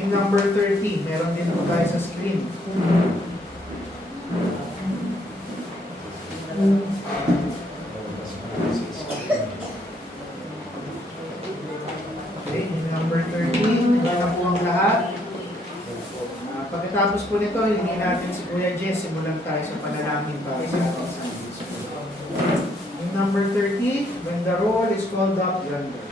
Yung number 30, meron din po tayo sa screen. Okay, yung number 30, yan na po ang lahat. Pagkatapos po nito, hindi natin si Kuya Jess, simulan tayo sa panalangin para sa ating Sunday school. Yung number 30, when the roll is called up yonder.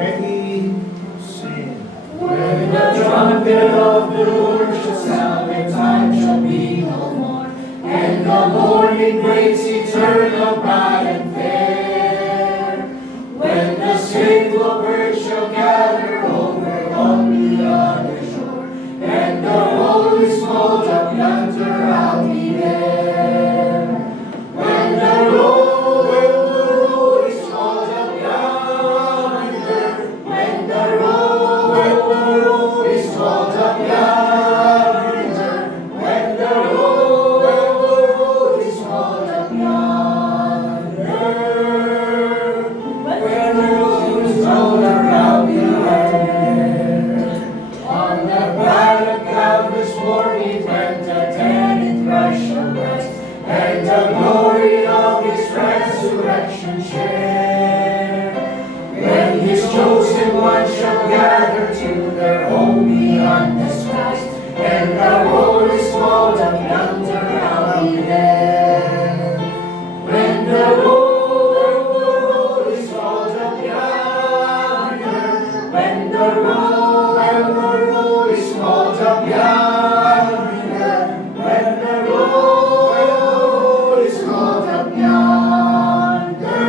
Ready, sing. When the trumpet of the Lord shall sound, and time shall be no more, and the morning breaks eternal, bright and fair. When the single bird shall gather over on the other shore, and the roll is called up yonder, I'll be there. When the roll is called up yonder, when the roll is called up yonder, when the roll is called up yonder, when the roll is called up, I'll be there. On the bright and cloudless morning, when the dead in thrush shall rise, and the glory of His resurrection share. When His chosen ones shall gather to their home beyond the skies, and the roll is called up yonder, I'll be there. When the roll is called up yonder, when the roll is called up yonder, when the roll is called up yonder,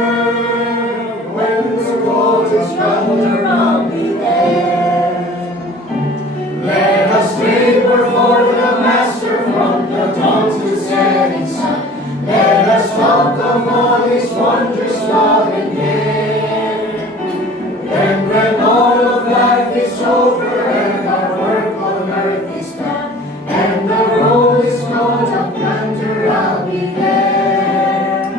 when the roll is yonder, I'll be there. Let us labor for the Master from the dawn to setting sun. Let us talk of all His wondrous love and care. And when all of life is over and our work on earth is done, and the roll is called up yonder, I'll be there.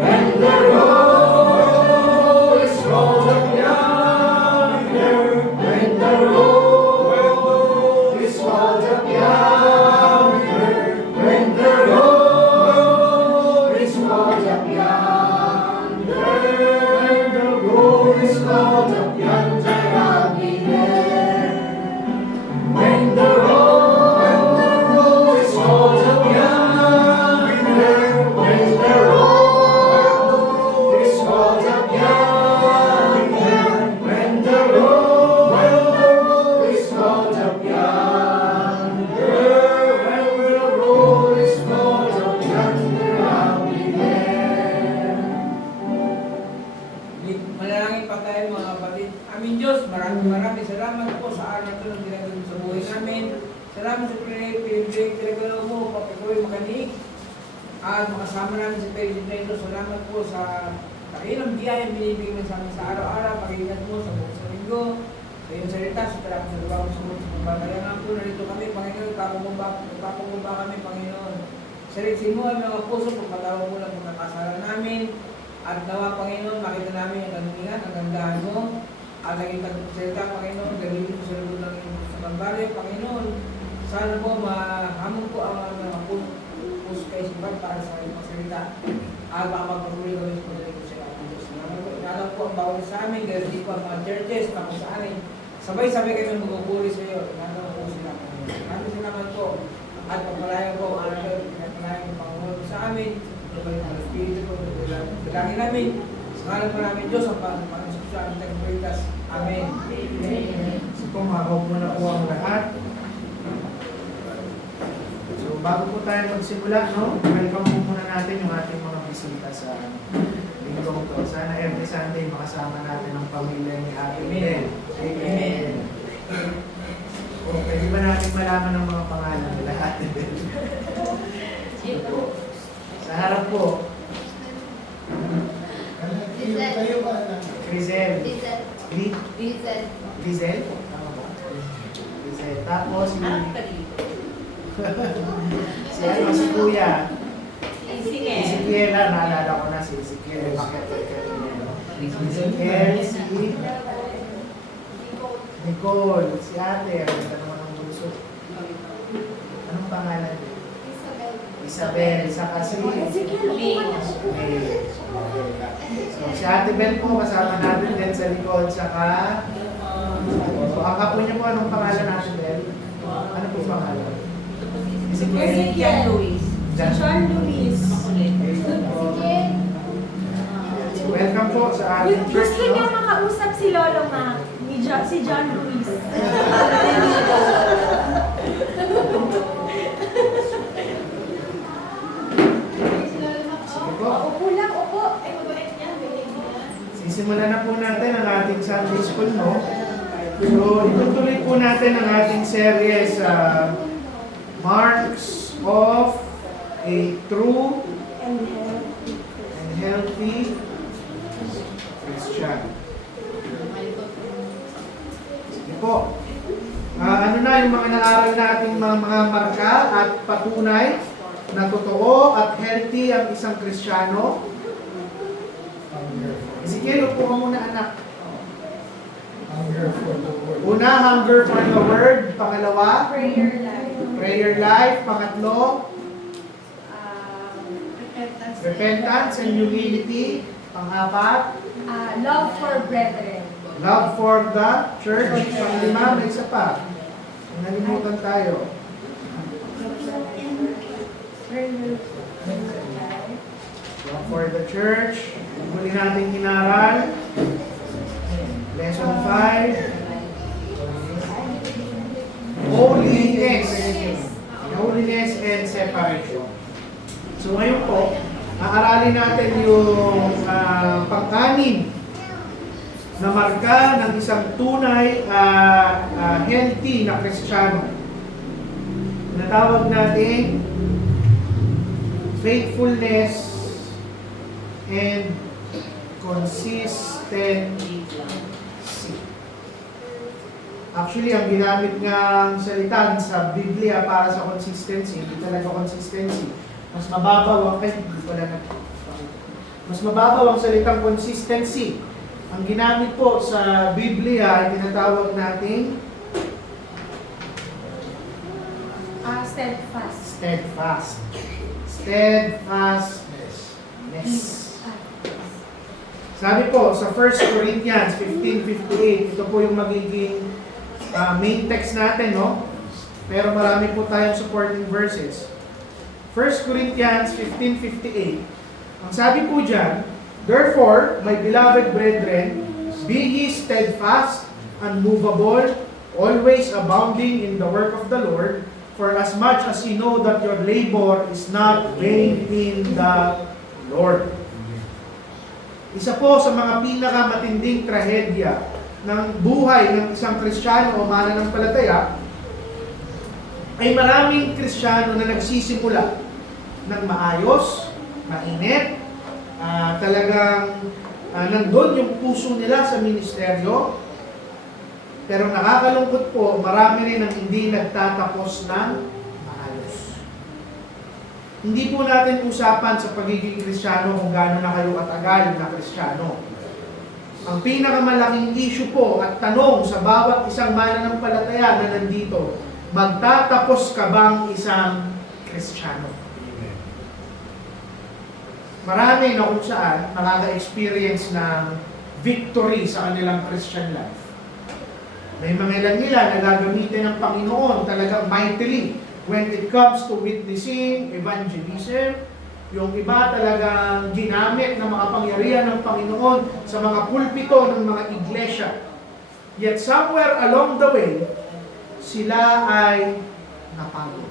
When the roll is called up yonder, when the roll is called up yonder, when the roll is called up yonder, when the roll is called up yonder, I'll be there. When the roll is called up yonder, when the roll is called up yonder, when the roll is called up yonder, when the roll is called up yonder, I'll be there. Manalangin pa tayo mga kapatid. Aming Diyos, maraming salamat po sa araw na ito ng ginagawa sa buhay namin. Salamat sa pinagalaw mo, papatuloy makanig. At makasama namin sa Pagod na ito. Salamat po sa kakilang biyaya binibigay mo sa amin sa araw-araw. Pag-ingat mo sa buong sa linggo. Sa iyong salita, sa tarap sa luwa mo sa buong sa pagbabalangan po. Narito kami, Panginoon, kapagumba kami, Panginoon. Sariksin mo ang mga puso, pagpatawa mo lang pagkakasala namin. At nawa, Panginoon, makita namin ang kanuningan, ang gandahan mo. At naging salita, Panginoon, gamitin mo sa lubog ng iyong sa pagbalay, Panginoon. Sana po mahamon po ang mga puso kayo sipat para sa iyong salita. At makapagpatuloy kami sa pagdaling ko sa iyo. Salamat po. Inalaw po ang bawal sa amin, ganoon din po ang mga churches, tapos sa amin. Sabay-sabay kami maguguri sa iyo. Inalaw po sila. Maraming salamat po. At pagpalayan po ang alam ko, pinapalayan ang Panginoon sa amin. Tuloy ng Espiritu po, dalangin namin. Sa ngalan po namin Diyos, ang Panginoon sa aming tagpuritas. Amen. So kung mahawag mo na po ang lahat. So bago po tayo magsimula, no? Welcome po muna natin yung ating mga bisita sa linggong to. Sana every Sunday makasama natin ang pamilya ni Ate Mel. Amen. O, pwede ba natin malaman ang mga pangalan nila Ate Mel? Sa harap po. Crisel. Lizel? Tama ba? Lizel. Tapos si ano si Kuya. Ezekiel, naalala ko na si Ezekiel. Ezekiel, si Nicole, si ate, ang ganda naman ng bulso. Anong pangalan niya? Isabel, saka si So, si Ate Bel po, kasama natin din sa likod, saka so, ang kapo niyo po, anong pangalan natin, Bel? Ano po pangalan? Ezekiel Luis. John Luis. Welcome po sa ating church, Gusto niya no? makausap si Lolo Ma, si John Luis. Sige po. Upo lang, upo. Sisimulan na po natin ang ating Sunday School, no? So, itutuloy po natin ang ating serye sa Marks of a True and Healthy Christian. Sige po. Ano na yung mga naaral nating mga marka at patunay na totoo at healthy ang isang Kristiyano? Ezekiel, upo ka muna, anak. Hunger for the word. Una, hunger for the word. Pangalawa, Prayer life. prayer life. Pangatlo, Repentance. repentance and humility. Pang-apat, Love for brethren. love for the church. Pang-lima, may isa pa. Nalimutan tayo. Love for the church. Muli natin inaral. Lesson 5. Holiness. Holiness and separation. So ngayon po, aaralin natin yung pang-anim na marka ng isang tunay healthy na Kristiyano. Natawag natin faithfulness and consistency. Actually, ang ginamit ng salita sa Biblia para sa consistency, hindi talaga consistency. Mas mababaw ang mas mababaw ang salitang consistency. Ang ginamit po sa Biblia ay tinatawag nating Steadfast. steadfast. Steadfastness. Sabi po sa 1 Corinthians 15:58, ito po yung magiging main text natin, no? Pero marami po tayong supporting verses. 1 Corinthians 15:58. Ang sabi po dyan, therefore, my beloved brethren, be ye steadfast, unmovable, always abounding in the work of the Lord, for as much as ye know that your labor is not vain in the Lord. Isa po sa mga pinakamatinding trahedya ng buhay ng isang Kristiyano o mananampalataya ay maraming Kristiyano na nagsisimula ng maayos, mainit, talagang nandun yung puso nila sa ministeryo. Pero nakakalungkot po, marami rin ang hindi nagtatapos ng maayos. Hindi po natin usapan sa pagiging Kristiyano kung gaano na kayo katagal na Kristiyano. Ang pinakamalaking issue po at tanong sa bawat isang mananampalataya na nandito, magtatapos ka bang isang Kristiyano? Marami na kung saan nakaka-experience ng victory sa kanilang Christian life. May mga ilan na gagamitin ng Panginoon talagang mightily when it comes to witnessing, evangelism. Yung iba talagang ginamit ng makapangyarihan ng Panginoon sa mga pulpito ng mga iglesia. Yet somewhere along the way, sila ay napagod.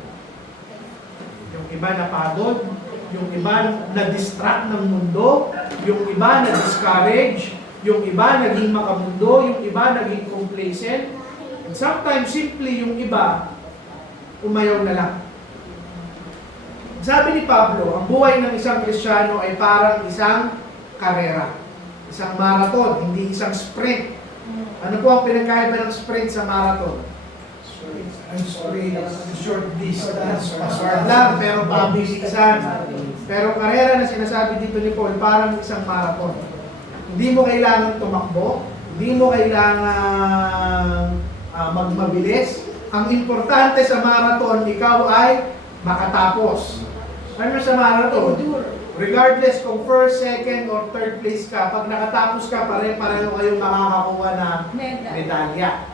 Yung iba napagod, yung iba na-distract ng mundo, yung iba na-discourage, yung iba naging makamundo, yung iba naging complacent, and sometimes simply yung iba umayaw na lang. Sabi ni Pablo, ang buhay ng isang Kristiyano ay parang isang karera, isang marathon, hindi isang sprint. Ano po ang pinagkaiba ng sprint sa marathon? Short distance. Short lang, pero pabilisan. Pero karera na sinasabi dito ni Paul, parang isang marathon. Hindi mo kailangan tumakbo, hindi mo kailangan magmabilis. Ang importante sa marathon, ikaw ay makatapos. Ano sa marathon? Regardless kung first, second, or third place ka, pag nakatapos ka, pare-pareho kayong makakakuha ng medalya.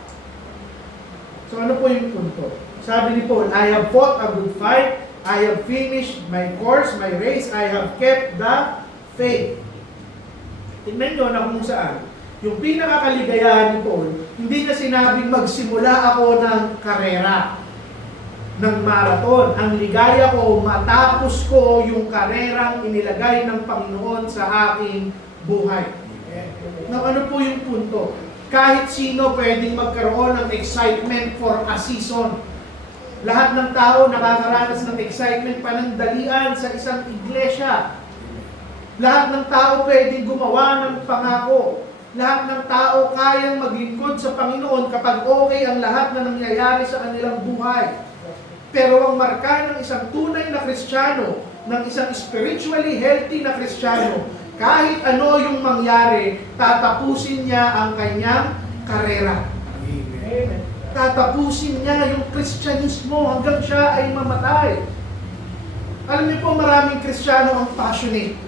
So ano po yung punto? Sabi ni Paul, I have fought a good fight, I have finished my course, my race, I have kept the faith. Tingnan nyo na kung saan. Yung pinakakaligayahan ni Paul, hindi niya sinabing magsimula ako ng karera, ng marathon. Ang ligaya ko, matapos ko yung karerang inilagay ng Panginoon sa aking buhay. Now, ano po yung punto? Kahit sino pwedeng magkaroon ng excitement for a season. Lahat ng tao nakakaranas ng excitement panandalian sa isang iglesia. Lahat ng tao pwedeng gumawa ng pangako. Lahat ng tao kayang maglingkod sa Panginoon kapag okay ang lahat na nangyayari sa kanilang buhay. Pero ang marka ng isang tunay na Kristiyano, ng isang spiritually healthy na Kristiyano, kahit ano yung mangyari, tatapusin niya ang kanyang karera. Amen. Tatapusin niya yung Kristyanismo hanggang siya ay mamatay. Alam niyo po, maraming Kristiyano ang passionate.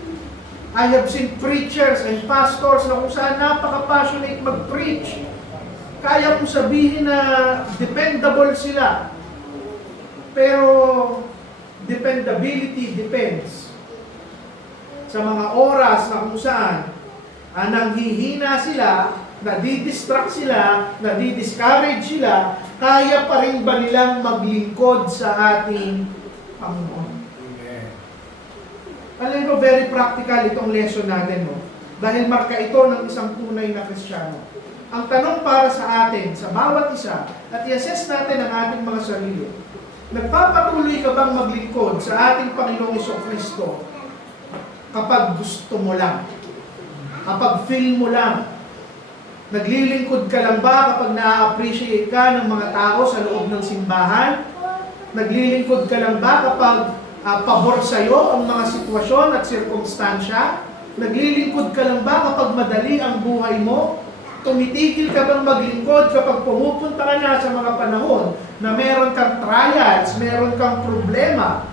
I have seen preachers and pastors na kung saan napaka-passionate mag-preach. Kaya kong sabihin na dependable sila. Pero dependability depends sa mga oras na kung saan nanghihina sila, nadidistract sila, nadidiscourage sila, kaya pa rin ba nilang maglingkod sa ating Panginoon? Alam mo, very practical itong lesson natin, no? Dahil marka ito ng isang tunay na Kristiyano. Ang tanong para sa atin, sa bawat isa, at i-assess natin ang ating mga sarili, nagpapatuloy ka bang maglingkod sa ating Panginoong Jesucristo kapag gusto mo lang? Kapag feel mo lang? Naglilingkod ka lang ba kapag na-appreciate ka ng mga tao sa loob ng simbahan? Naglilingkod ka lang ba kapag pabor sa'yo ang mga sitwasyon at sirkumstansya? Naglilingkod ka lang ba kapag madali ang buhay mo? Tumitigil ka bang maglingkod kapag pumupunta ka na sa mga panahon na meron kang trials, meron kang problema?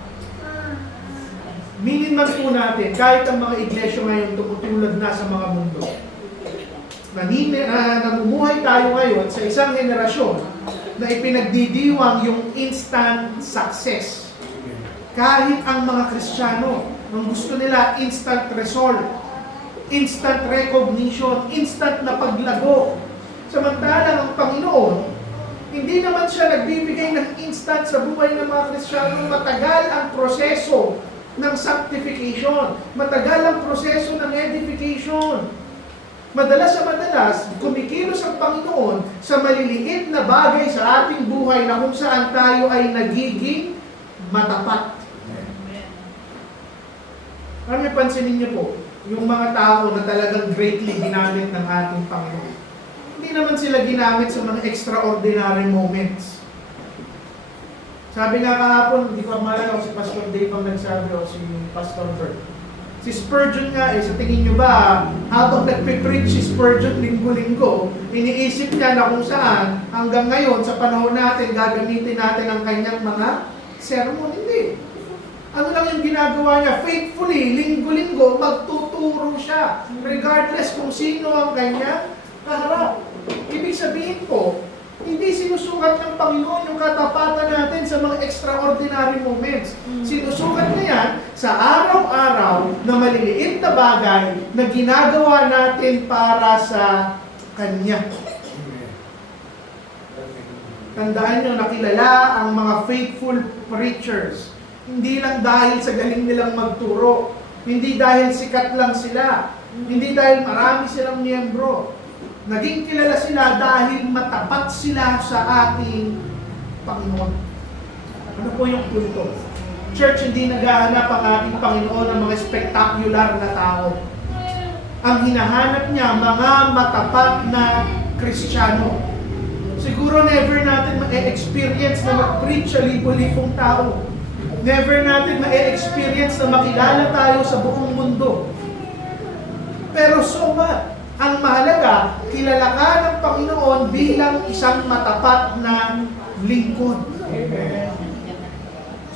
Minin man po natin, kahit ang mga iglesia ngayon tumutulad na sa mga mundo. Namumuhay tayo ngayon sa isang henerasyon na ipinagdidiwang yung instant success. Kahit ang mga Kristiyano, ang gusto nila instant result, instant recognition, instant na paglago. Samantalang ang Panginoon, hindi naman siya nagbibigay ng instant sa buhay ng mga Kristiyano. Matagal ang proseso ng sanctification. Matagal ang proseso ng edification. Madalas sa madalas, kumikilos ang Panginoon sa maliliit na bagay sa ating buhay na kung saan tayo ay nagiging matapat. Ano may pansinin niyo po? Yung mga tao na talagang greatly ginamit ng ating Panginoon. Hindi naman sila ginamit sa mga extraordinary moments. Sabi nga kahapon, hindi ko maalala kung si Pastor Dave ang nagsabi o si Pastor Bert. Si Spurgeon nga, sa tingin nyo ba, habang nagpipreach si Spurgeon linggo-linggo, iniisip niya na kung saan, hanggang ngayon, sa panahon natin, gagamitin natin ang kanyang mga sermon. Hindi. Ano lang yung ginagawa niya? Faithfully, linggo-linggo, magtuturo siya. Regardless kung sino ang kanyang kaharap. Ibig sabihin po, hindi sinusukat ng Panginoon yung katapatan natin sa mga extraordinary moments. Sinusukat na yan sa araw-araw na maliliit na bagay na ginagawa natin para sa Kanya. Tandaan nyo, nakilala ang mga faithful preachers. Hindi lang dahil sa galing nilang magturo. Hindi dahil sikat lang sila. Hindi dahil marami silang miyembro. Naging kilala sila dahil matapat sila sa ating Panginoon. Ano po yung punto? Church, hindi naghahanap ang ating Panginoon ng mga spectacular na tao. Ang hinahanap niya, mga matapat na Kristiyano. Siguro never natin ma-experience na mag-preach sa libo-libong tao. Never natin ma-experience na makilala tayo sa buong mundo. Pero so what? Ang mahalaga, kilala ka ng Panginoon bilang isang matapat na lingkod.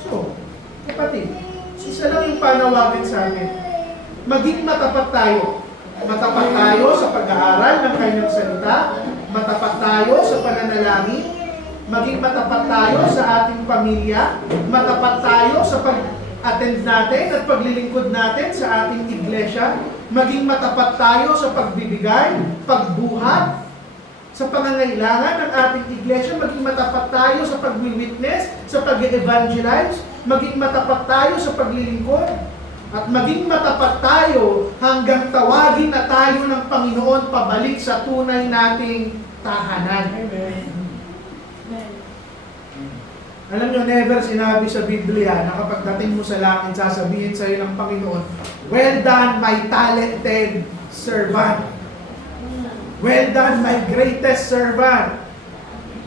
So, kapatid, isa lang yung panawagan sa amin. Maging matapat tayo. Matapat tayo sa pag-aaral ng kanyang salita. Matapat tayo sa pananalangin. Maging matapat tayo sa ating pamilya. Matapat tayo sa pag-attend natin at paglilingkod natin sa ating iglesia. Maging matapat tayo sa pagbibigay, pagbuhat, sa pangangailangan ng ating iglesia. Maging matapat tayo sa pag-witness, sa pag-evangelize. Maging matapat tayo sa paglilingkod. At maging matapat tayo hanggang tawagin na tayo ng Panginoon pabalik sa tunay nating tahanan. Alam nyo, never sinabi sa Biblia na kapag dating mo sa langit, sasabihin sa iyo ng Panginoon, "Well done, my talented servant. Well done, my greatest servant.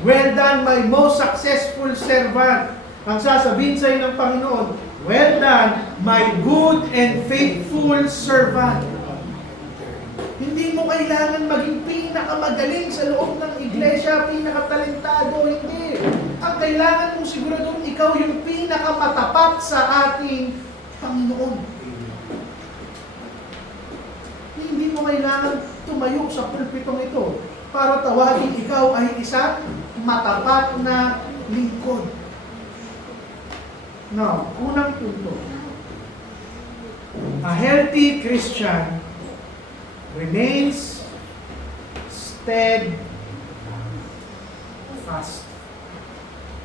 Well done, my most successful servant." Ang sasabihin sa iyo ng Panginoon, "Well done, my good and faithful servant." Hindi mo kailangan maging pinakamagaling sa loob ng iglesia, pinakatalentado, hindi. Ang kailangan mo siguradong ikaw yung pinakamatapat sa ating Panginoon. Hindi mo kailangan tumayo sa pulpitong ito para tawagin ikaw ay isang matapat na lingkod. Now, unang punto. A healthy Christian remains steadfast.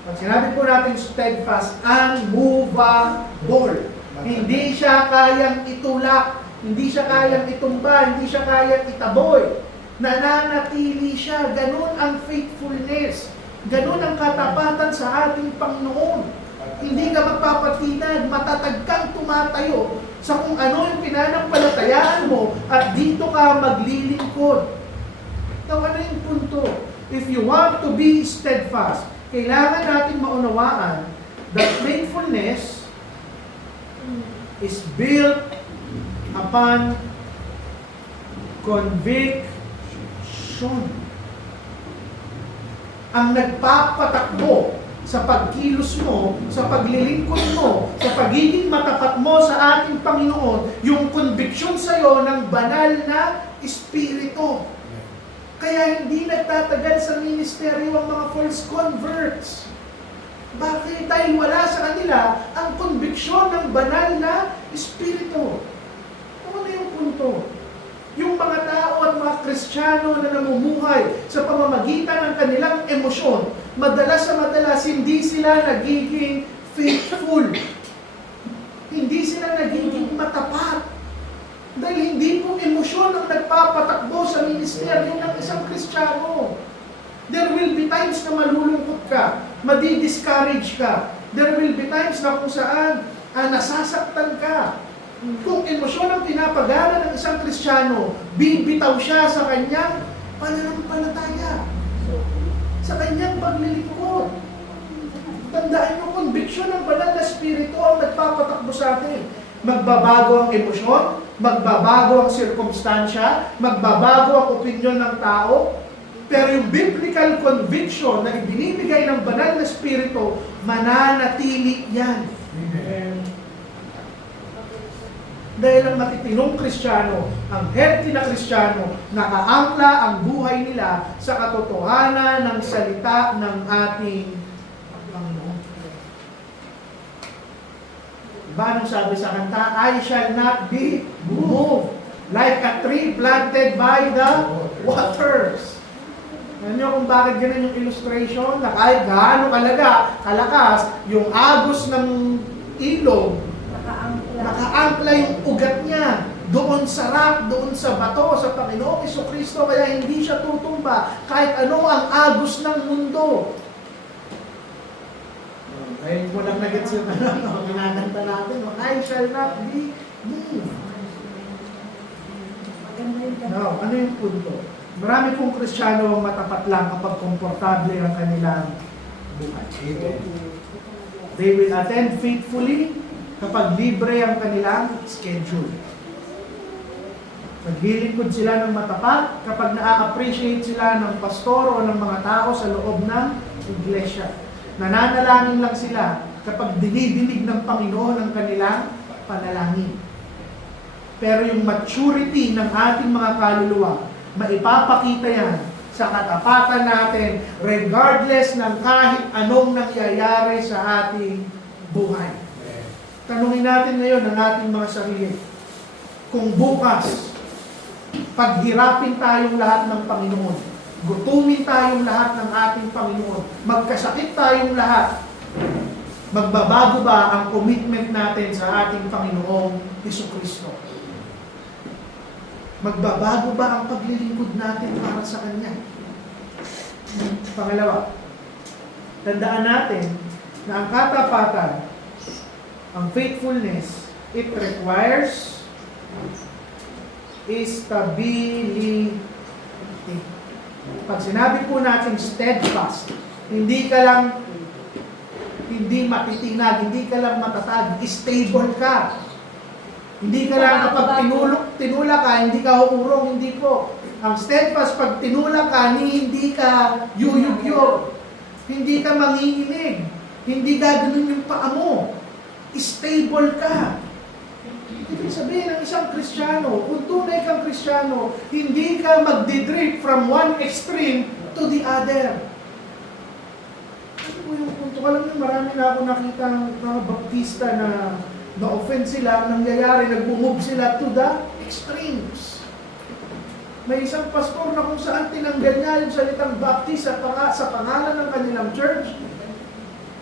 Pag sinabi po natin steadfast, unmovable. Hindi siya kayang itulak, hindi siya kayang itumba, hindi siya kayang itaboy. Nananatili siya. Ganun ang faithfulness. Ganun ang katapatan sa ating Panginoon. Hindi ka magpapatinag, matatag kang tumatayo sa kung ano yung pinanampalatayaan mo at dito ka maglilingkod. Ito, ano yung punto? If you want to be steadfast, kailangan natin maunawaan that faithfulness is built upon conviction. Ang nagpapatakbo sa pagkilos mo, sa paglilingkod mo, sa pagiging matapat mo sa ating Panginoon, yung conviction sa'yo ng banal na Espiritu. Kaya hindi nagtatagal sa ministeryo ang mga false converts. Bakit? Dahil wala sa kanila ang conviction ng banal na Espiritu. Ano yung punto? Yung mga tao at mga Kristiyano na namumuhay sa pamamagitan ng kanilang emosyon, madalas hindi sila nagiging faithful. Hindi sila nagiging matapat. Dahil hindi po emosyon ang nagpapatakbo sa ministeryo ng isang Kristiyano. There will be times na malulungkot ka, madi-discourage ka. There will be times na kung saan nasasaktan ka. Kung emosyon ang pinapagana ng isang Kristiyano, bibitaw siya sa kanyang pananampalataya, sa kanyang paglilingkod. Tandaan mo, conviction ng banal na Espiritu ang nagpapatakbo sa atin. Magbabago ang emosyon, magbabago ang sirkumstansya, magbabago ang opinyon ng tao, pero yung biblical conviction na ibinibigay ng banal na Espiritu, mananatili yan. Amen. Dahil ang matitinong Kristiyano, ang healthy na Kristiyano, nakaangkla ang buhay nila sa katotohanan ng salita ng ating Panginoon. Diba anong sabi sa kanta? I shall not be moved like a tree planted by the waters. Alam nyo kung bakit ganun yung illustration? Na kahit gaano kalakas, yung agos ng ilog, nakaangkla yung ugat niya doon sa rock, doon sa bato, sa Panginoong Jesucristo, kaya hindi siya tutumba kahit ano ang agos ng mundo. Ngayon ko lang nagets yung ginaganta natin, I shall not be moved. No, ano yung punto? Marami pong Kristiyano ang matapat lang kapag komportable ang kanilang buhay. They will attend faithfully kapag libre ang kanilang schedule. Maglilingkod sila ng matapat kapag na-appreciate sila ng pastor o ng mga tao sa loob ng iglesia. Nananalangin lang sila kapag dinidinig ng Panginoon ang kanilang panalangin. Pero yung maturity ng ating mga kaluluwa, maipapakita yan sa katapatan natin regardless ng kahit anong nangyayari sa ating buhay. Tanungin natin ngayon ang ating mga sarili. Kung bukas, paghirapin tayong lahat ng Panginoon, gutumin tayong lahat ng ating Panginoon, magkasakit tayong lahat, magbabago ba ang commitment natin sa ating Panginoong Jesucristo? Magbabago ba ang paglilingkod natin para sa Kanya? Pangalawa, tandaan natin na ang katapatan, ang faithfulness, it requires stability. Pag sinabi po natin steadfast, hindi matitinag, hindi ka lang matatag, stable ka. Hindi ka lang kapag tinulak ka, hindi ka uurong, hindi po. Ang steadfast, pag tinulak ka, hindi ka yuyugyog, hindi ka manginginig, hindi gaganon yung paa mo. Stable ka. Ibig sabihin ng isang Kristiyano, kung tunay kang Kristiyano, hindi ka magdidrift from one extreme to the other. Ano po yung punto? Alam niyo, marami na ako nakita ng mga baptista na na-offend sila, ang nangyayari, nag-move sila to the extremes. May isang pastor na kung saan tinanggal niya yung salitang baptist sa pangalan ng kanilang church,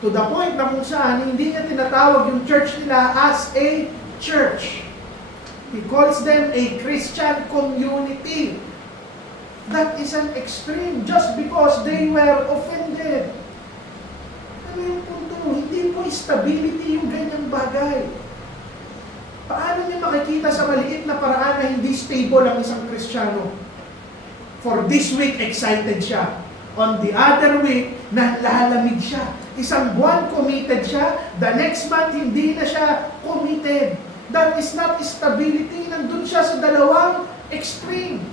to the point na kung saan hindi niya tinatawag yung church nila as a church. He calls them a Christian community. That is an extreme just because they were offended. Ano yung punto? Hindi po stability yung ganyang bagay. Paano niyo makikita sa maliit na paraan na hindi stable ang isang Kristiyano? For this week, excited siya. On the other week, nalalamig siya. Isang buwan committed siya, the next month hindi na siya committed. That is not stability. Nandun siya sa dalawang extreme.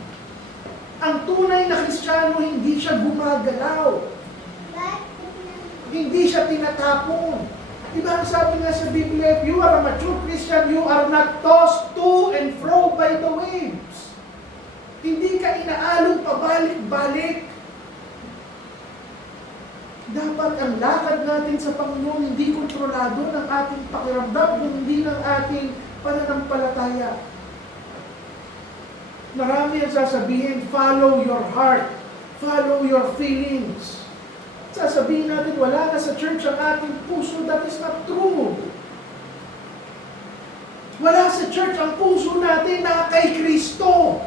Ang tunay na Kristiyano, hindi siya gumagalaw. Hindi siya tinatapon. Diba ang sabi nga sa Biblia, if you are a mature Christian, you are not tossed to and fro by the waves. Hindi ka inaalon pabalik-balik. Dapat ang lakad natin sa Panginoon hindi kontrolado ng ating pakiramdam, kundi ng ating pananampalataya. Marami ang sasabihin, follow your heart, follow your feelings. Sasabihin natin, wala na sa church ang ating puso. That is not true. Wala sa church ang puso natin na kay Kristo.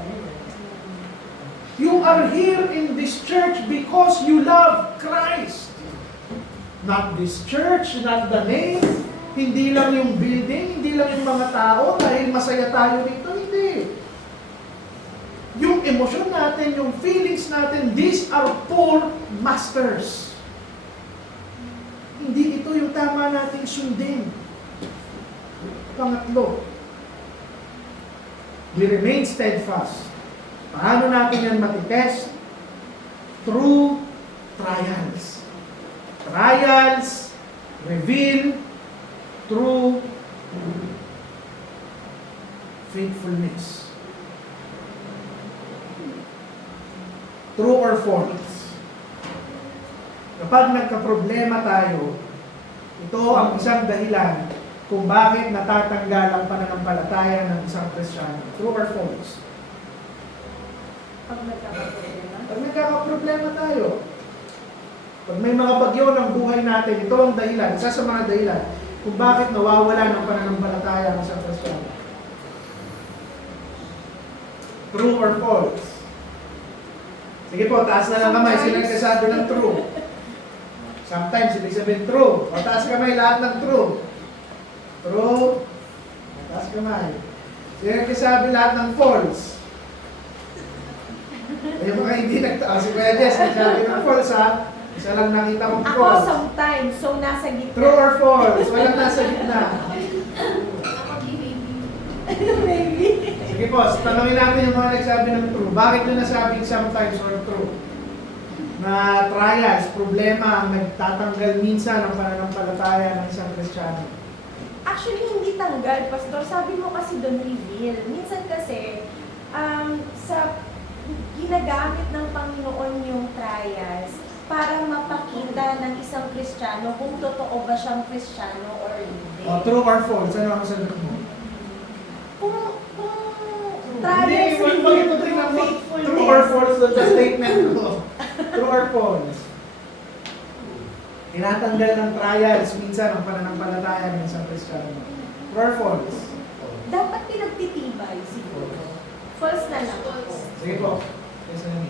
You are here in this church because you love Christ. Not this church, not the name. Hindi lang yung building, hindi lang yung mga tao dahil masaya tayo dito. Hindi. Yung emosyon natin, yung feelings natin, these are poor masters. Hindi ito yung tama nating sundin. Pangatlo, we remain steadfast. Paano natin yan matitest? Through trials. Trials reveal through faithfulness. True or false? Kapag nagka-problema tayo, ito ang isang dahilan kung bakit natatanggal ang pananampalataya ng isang Kristiyano. True or false? Pag nagkakaproblema. Pag nagkaka-problema tayo, pag may mga bagyo ng buhay natin, ito ang dahilan, isa sa mga dahilan kung bakit nawawala ng pananampalataya ng isang Kristiyano. True or false? Sige po, taas na lang kamay. Sino nagkasabi ng true? Sometimes, ibig sabihin true. O taas kamay lahat ng true. True. Taas kamay. Sino nagkasabi lahat ng false? Yung mga hindi nagtaas. Si Kuya Jess, nagsabi ng false ha. Isa lang nakita kong Ako false. sometimes, so nasa gitna. True or false? Walang nasa gitna. Maybe. Sige po, tanongin natin yung mga nagsabi ng true. Bakit nyo nasabing sometimes or true? Na trials, problema ang nagtatanggal minsan ng pananampalataya ng isang Kristiyano. Actually, hindi tanggal, Pastor. Sabi mo kasi doon reveal. Minsan kasi, sa ginagamit ng Panginoon yung trials para mapakita ng isang Kristiyano kung totoo ba siyang Kristiyano or hindi. True or false? Ano ang sagot mo? Kung trials Hindi, wag ito tingnan mo. True or false doon sa statement ko. True or false? Tinatanggal ng trials minsan ang pananampalataya ng isang Kristiyano. True or false? Dapat pinagtitibay siguro. False na lang ako. Sige po. Yes, Nani.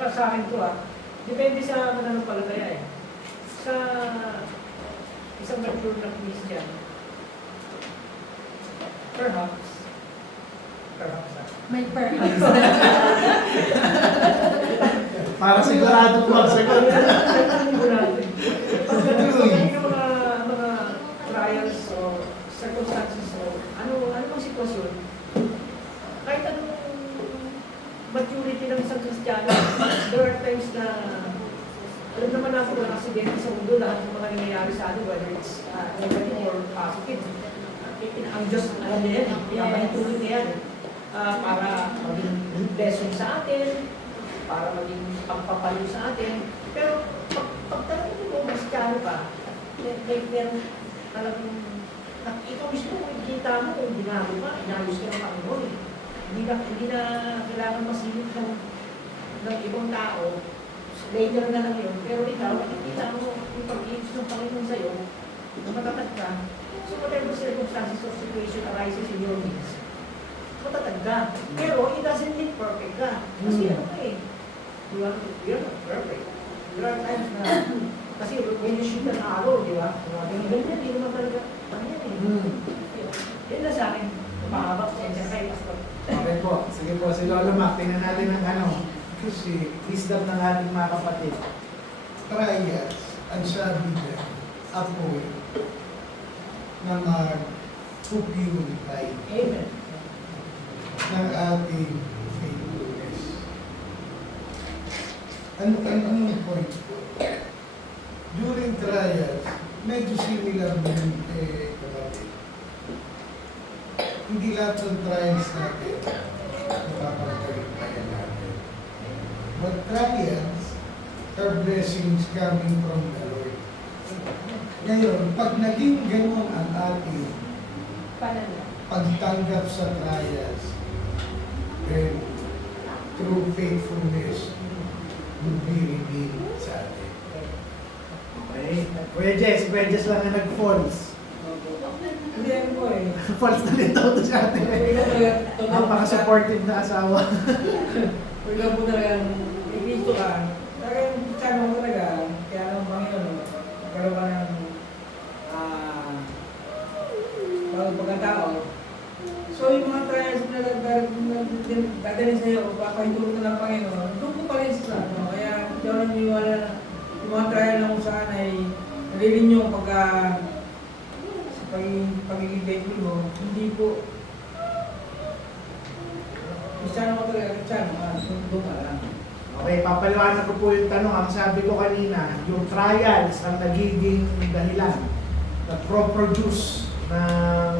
Sa akin to depende sa pananampalataya eh. Sa isang mature na Christian, perhaps May perhaps. Para sigurado po ang sagot. Pagdating ng mga trials o circumstances o ano bang sitwasyon, kahit anong maturity ng isang Kristiyano, there are times na alam naman natin ng aksidente sa mundo, lahat ng mga nangyayari sa atin, whether it's negative or positive. Ang Diyos, alam niya yan, pinapahintulot niya yan para maging lesson sa atin, para maging pagpapalo sa atin. Pero pag talagang mo, Kristiyano ka, meron talagang, ikaw mismo, kita mo kung binago ka, inayos ka ng Panginoon eh. Hindi na kailangan masilip ng ibang tao. Later na lang yun. Pero ikaw, nakikita mo yung pag-iibig ng Panginoon sa'yo, na matatag ka. So whatever circumstances or situation arises in your midst, matatag ka. Pero it doesn't mean perfect ka. Kasi ano ka eh. You're not perfect. There are times na, kasi when you shoot an arrow, di ba? Ganyan, hindi naman talaga. Ganyan eh. Yun na sa akin. Mahaba, sensya kayo, Pastor. Okay po. Sige po. Si Lolo Mac, tingnan natin ang kasi wisdom ng ating mga kapatid. Trials, ang sabi niya, apoy na mag-purify Amen. ng ating faithfulness. Anong point po? During trials, medyo similar din kapatid. Hindi lahat ng trials natin napapagtagumpayan natin. But trials are blessings coming from the Lord. Ngayon, pag naging gano'n ang ating pagtanggap sa trials, then true faithfulness will be revealed sa atin. Okay. Kuya Jess lang na nag-false. Hindi ano po eh. False na rin to sa atin. Napaka-supportive na asawa. Pagka po talagang ikisto ka, talagang tsaka mo talaga, kaya lang Panginoon, magkaroon ka ng bagong pagkatao. So yung mga trials na dadalhin sa'yo, o papahintulot na ng Panginoon, doon ko pa rin sa kaya hindi ako naniniwala na yung mga trial na kung saan ay nalilin yung sa pagiging faithful mo, hindi po Kristiyano ko talaga, Kristiyano, sundo ka lang. Okay, papaliwanag ko po yung tanong. Ang sabi ko kanina, yung trials ang nagiging dahilan na pro-produce ng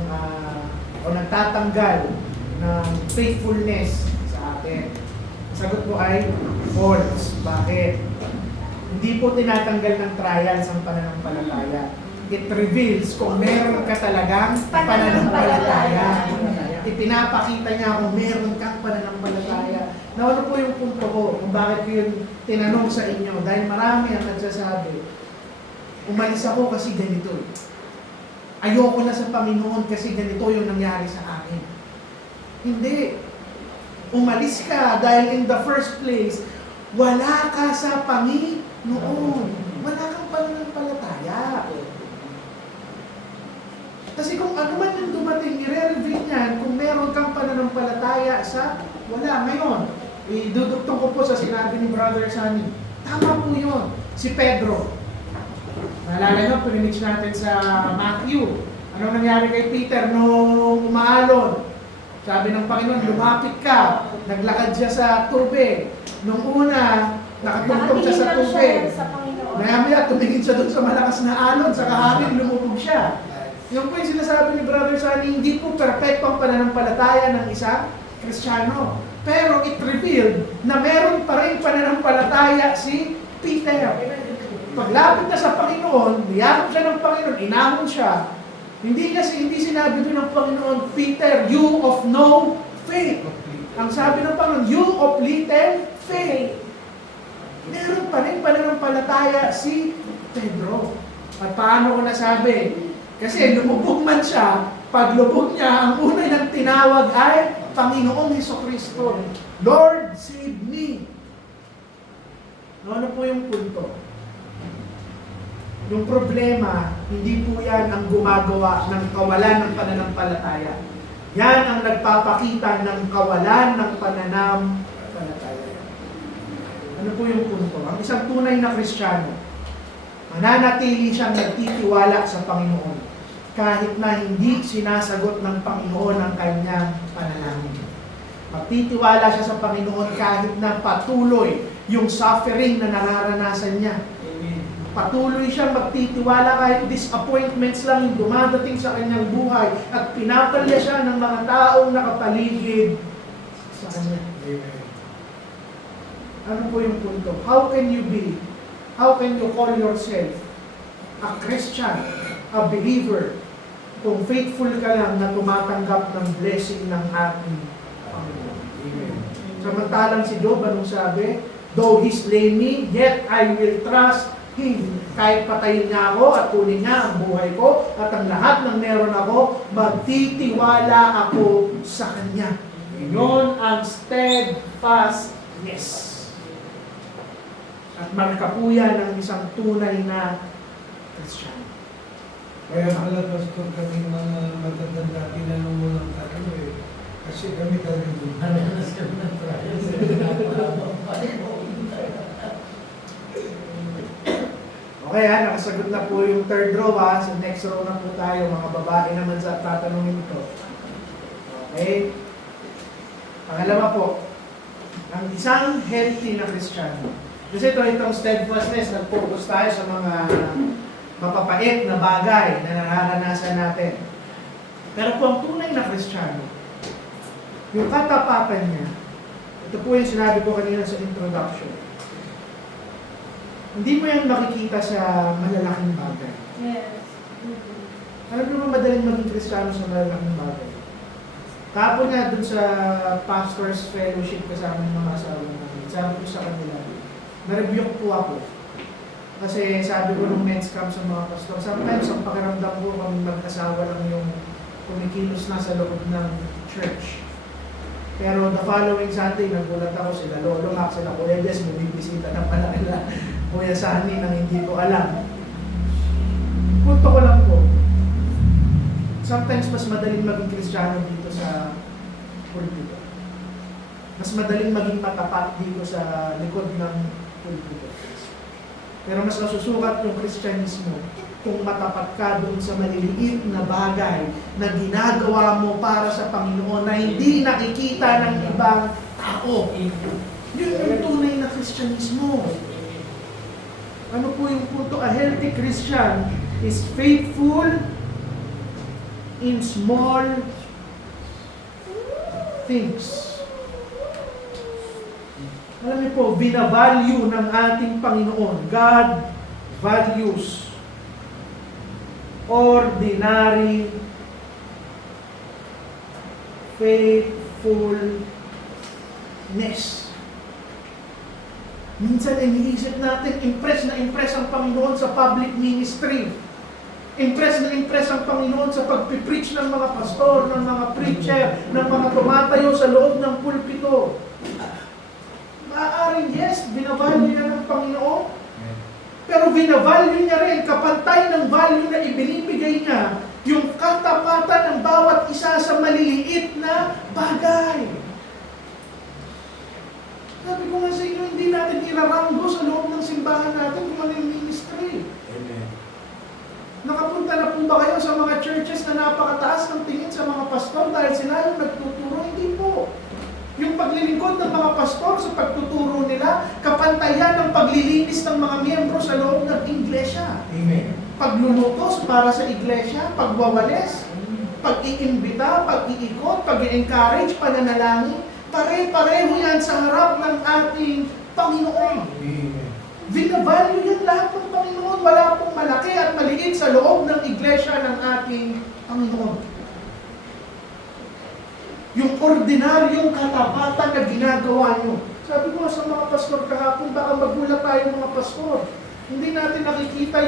o nagtatanggal ng faithfulness sa atin. Ang sagot ko ay false. Bakit? Hindi po tinatanggal ng trials ang pananampalataya. It reveals kung meron ka talagang pananampalataya. Ipinapakita niya kung meron kang pananampalataya. Na ano po yung punto ko kung bakit ko yun tinanong sa inyo. Dahil marami ang nagsasabi, umalis ako kasi ganito. Ayoko na sa Panginoon kasi ganito yung nangyari sa akin. Hindi. Umalis ka dahil in the first place, wala ka sa Panginoon. Wala kang pananampalataya. Kasi kung ano man yung dumating, i-reveal niyan kung meron kang pananampalataya sa wala. Ngayon, idudugtong ko po sa sinabi ni Brother Sunny. Tama po yun. Si Pedro. Naalala nyo, pinimix natin sa Matthew. Ano nangyari kay Peter nung umaalon? Sabi ng Panginoon, lumapit ka. Naglakad siya sa tubig. Nung una, nakatungtong siya sa Nakatingin lang tubig. siya sa Panginoon. Maya-maya, tumingin siya doon sa malakas na alon, sa kahangin, lumubog siya. Yung po yung sinasabi ni Brother Sunny, hindi po perfect ang pananampalataya ng isang Kristiyano. Pero it revealed na meron pa rin pananampalataya si Peter. Paglapit na sa Panginoon, niyakap siya ng Panginoon, inahon siya. Hindi sinabi doon ng Panginoon, Peter, you of no faith. Ang sabi ng Panginoon, you of little faith. Meron pa rin pananampalataya si Pedro. At paano ko nasabi? Kasi lumubog man siya, paglubog niya, ang una niyang tinawag ay Panginoong Hesukristo. Lord, save me. Ano po yung punto? Yung problema, hindi po yan ang gumagawa ng kawalan ng pananampalataya. Yan ang nagpapakita ng kawalan ng pananampalataya. Ano po yung punto? Ang isang tunay na Kristiyano, mananatili siyang nagtitiwala sa Panginoon kahit na hindi sinasagot ng Panginoon ang kanyang panalangin. Magtitiwala siya sa Panginoon kahit na patuloy yung suffering na nararanasan niya. Patuloy siyang magtitiwala kahit disappointments lang yung dumadating sa kanyang buhay at pinapalya siya ng mga taong nakapaligid sa kanya. Ano po yung punto? How can you call yourself a Christian, a believer, kung faithful ka lang na tumatanggap ng blessing ng ating Panginoon? Amen. Samantalang si Job, anong sabi? Though he slay me, yet I will trust him. Kahit patayin niya ako at kunin niya ang buhay ko at ang lahat ng meron ako, magtitiwala ako sa Kanya. Yun ang steadfastness. At marka po yan ng isang tunay na Kristiyano. Kaya pala, Pastor, kami mga matatanda, tinanong mo lang tayo eh. Kasi kami talaga doon. Nananas kami ng trials. Okay ha, nakasagot na po yung third row ha. So next row na po tayo, mga babae naman sa tatanungin ito. Okay? Pangalawa po, ang isang healthy na Kristiyano. Kasi itong steadfastness, nag-focus tayo sa mga mapapait na bagay na nararanasan natin. Pero po ang tunay na Kristiyano, yung katapatan niya, ito po yung sinabi ko kanina sa introduction. Hindi mo yan makikita sa malalaking bagay. Yes. Alam mo naman madaling maging Kristiyano sa malalaking bagay. Kapon nga dun sa pastor's fellowship kasama ng mga asawa namin, sabi ko sa kanila, na-rebuke po ako. Kasi sabi ko nung men's camp sa mga pastor, sometimes ang pakiramdam ko kung mag-asawa lang yung kumikilos na sa loob ng church. Pero the following Sunday, nagulat ako sila Lolo Mac, sila Kuya Jess, bumibisita na pala nila Kuya Sunny nang hindi ko alam. Punto ko lang po, sometimes mas madaling maging Kristiyano dito sa pulpito. Mas madaling maging matapat dito sa likod ng pulpito. Pero mas nasusukat yung Kristyanismo kung matapat ka doon sa maliliit na bagay na ginagawa mo para sa Panginoon na hindi nakikita ng ibang tao. Yun yung tunay na Kristyanismo. Ano po yung punto? A healthy Christian is faithful in small things. Alam niyo po, binavalue ng ating Panginoon. God values ordinary faithfulness. Minsan iniisip natin, impress na impress ang Panginoon sa public ministry. Impress na impress ang Panginoon sa pagpipreach ng mga pastor, ng mga preacher, ng mga tumatayo sa loob ng pulpito. Maaaring yes, binavalue niya ng Panginoon. Pero binavalue niya rin, kapantay ng value na ibinibigay niya, yung katapatan ng bawat isa sa maliliit na bagay. Sabi ko nga sa inyo, hindi natin ilaranggo sa loob ng simbahan kailangan natin kung ano yung ministry. Amen. Nakapunta na po ba kayo sa mga churches na napakataas ng tingin sa mga pastor dahil sila yung nagtuturo? Hindi po. Yung paglilingkod ng mga pastor sa pagtuturo nila, kapantayan ng paglilinis ng mga miyembro sa loob ng iglesia. Amen. Paglulutos para sa iglesia, pagwawalis, pag-iimbita, pag-iikot, pag-i-encourage, pananalangin, pare-pareho yan sa harap ng ating Panginoon. Amen. Vinavalue yan lahat ng Panginoon. Wala pong malaki at maliit sa loob ng iglesia ng ating Panginoon. Yung ordinaryong katapatan na ginagawa nyo. Sabi ko sa mga pastor kahapon, baka magulat tayo mga pastor. Hindi natin nakikita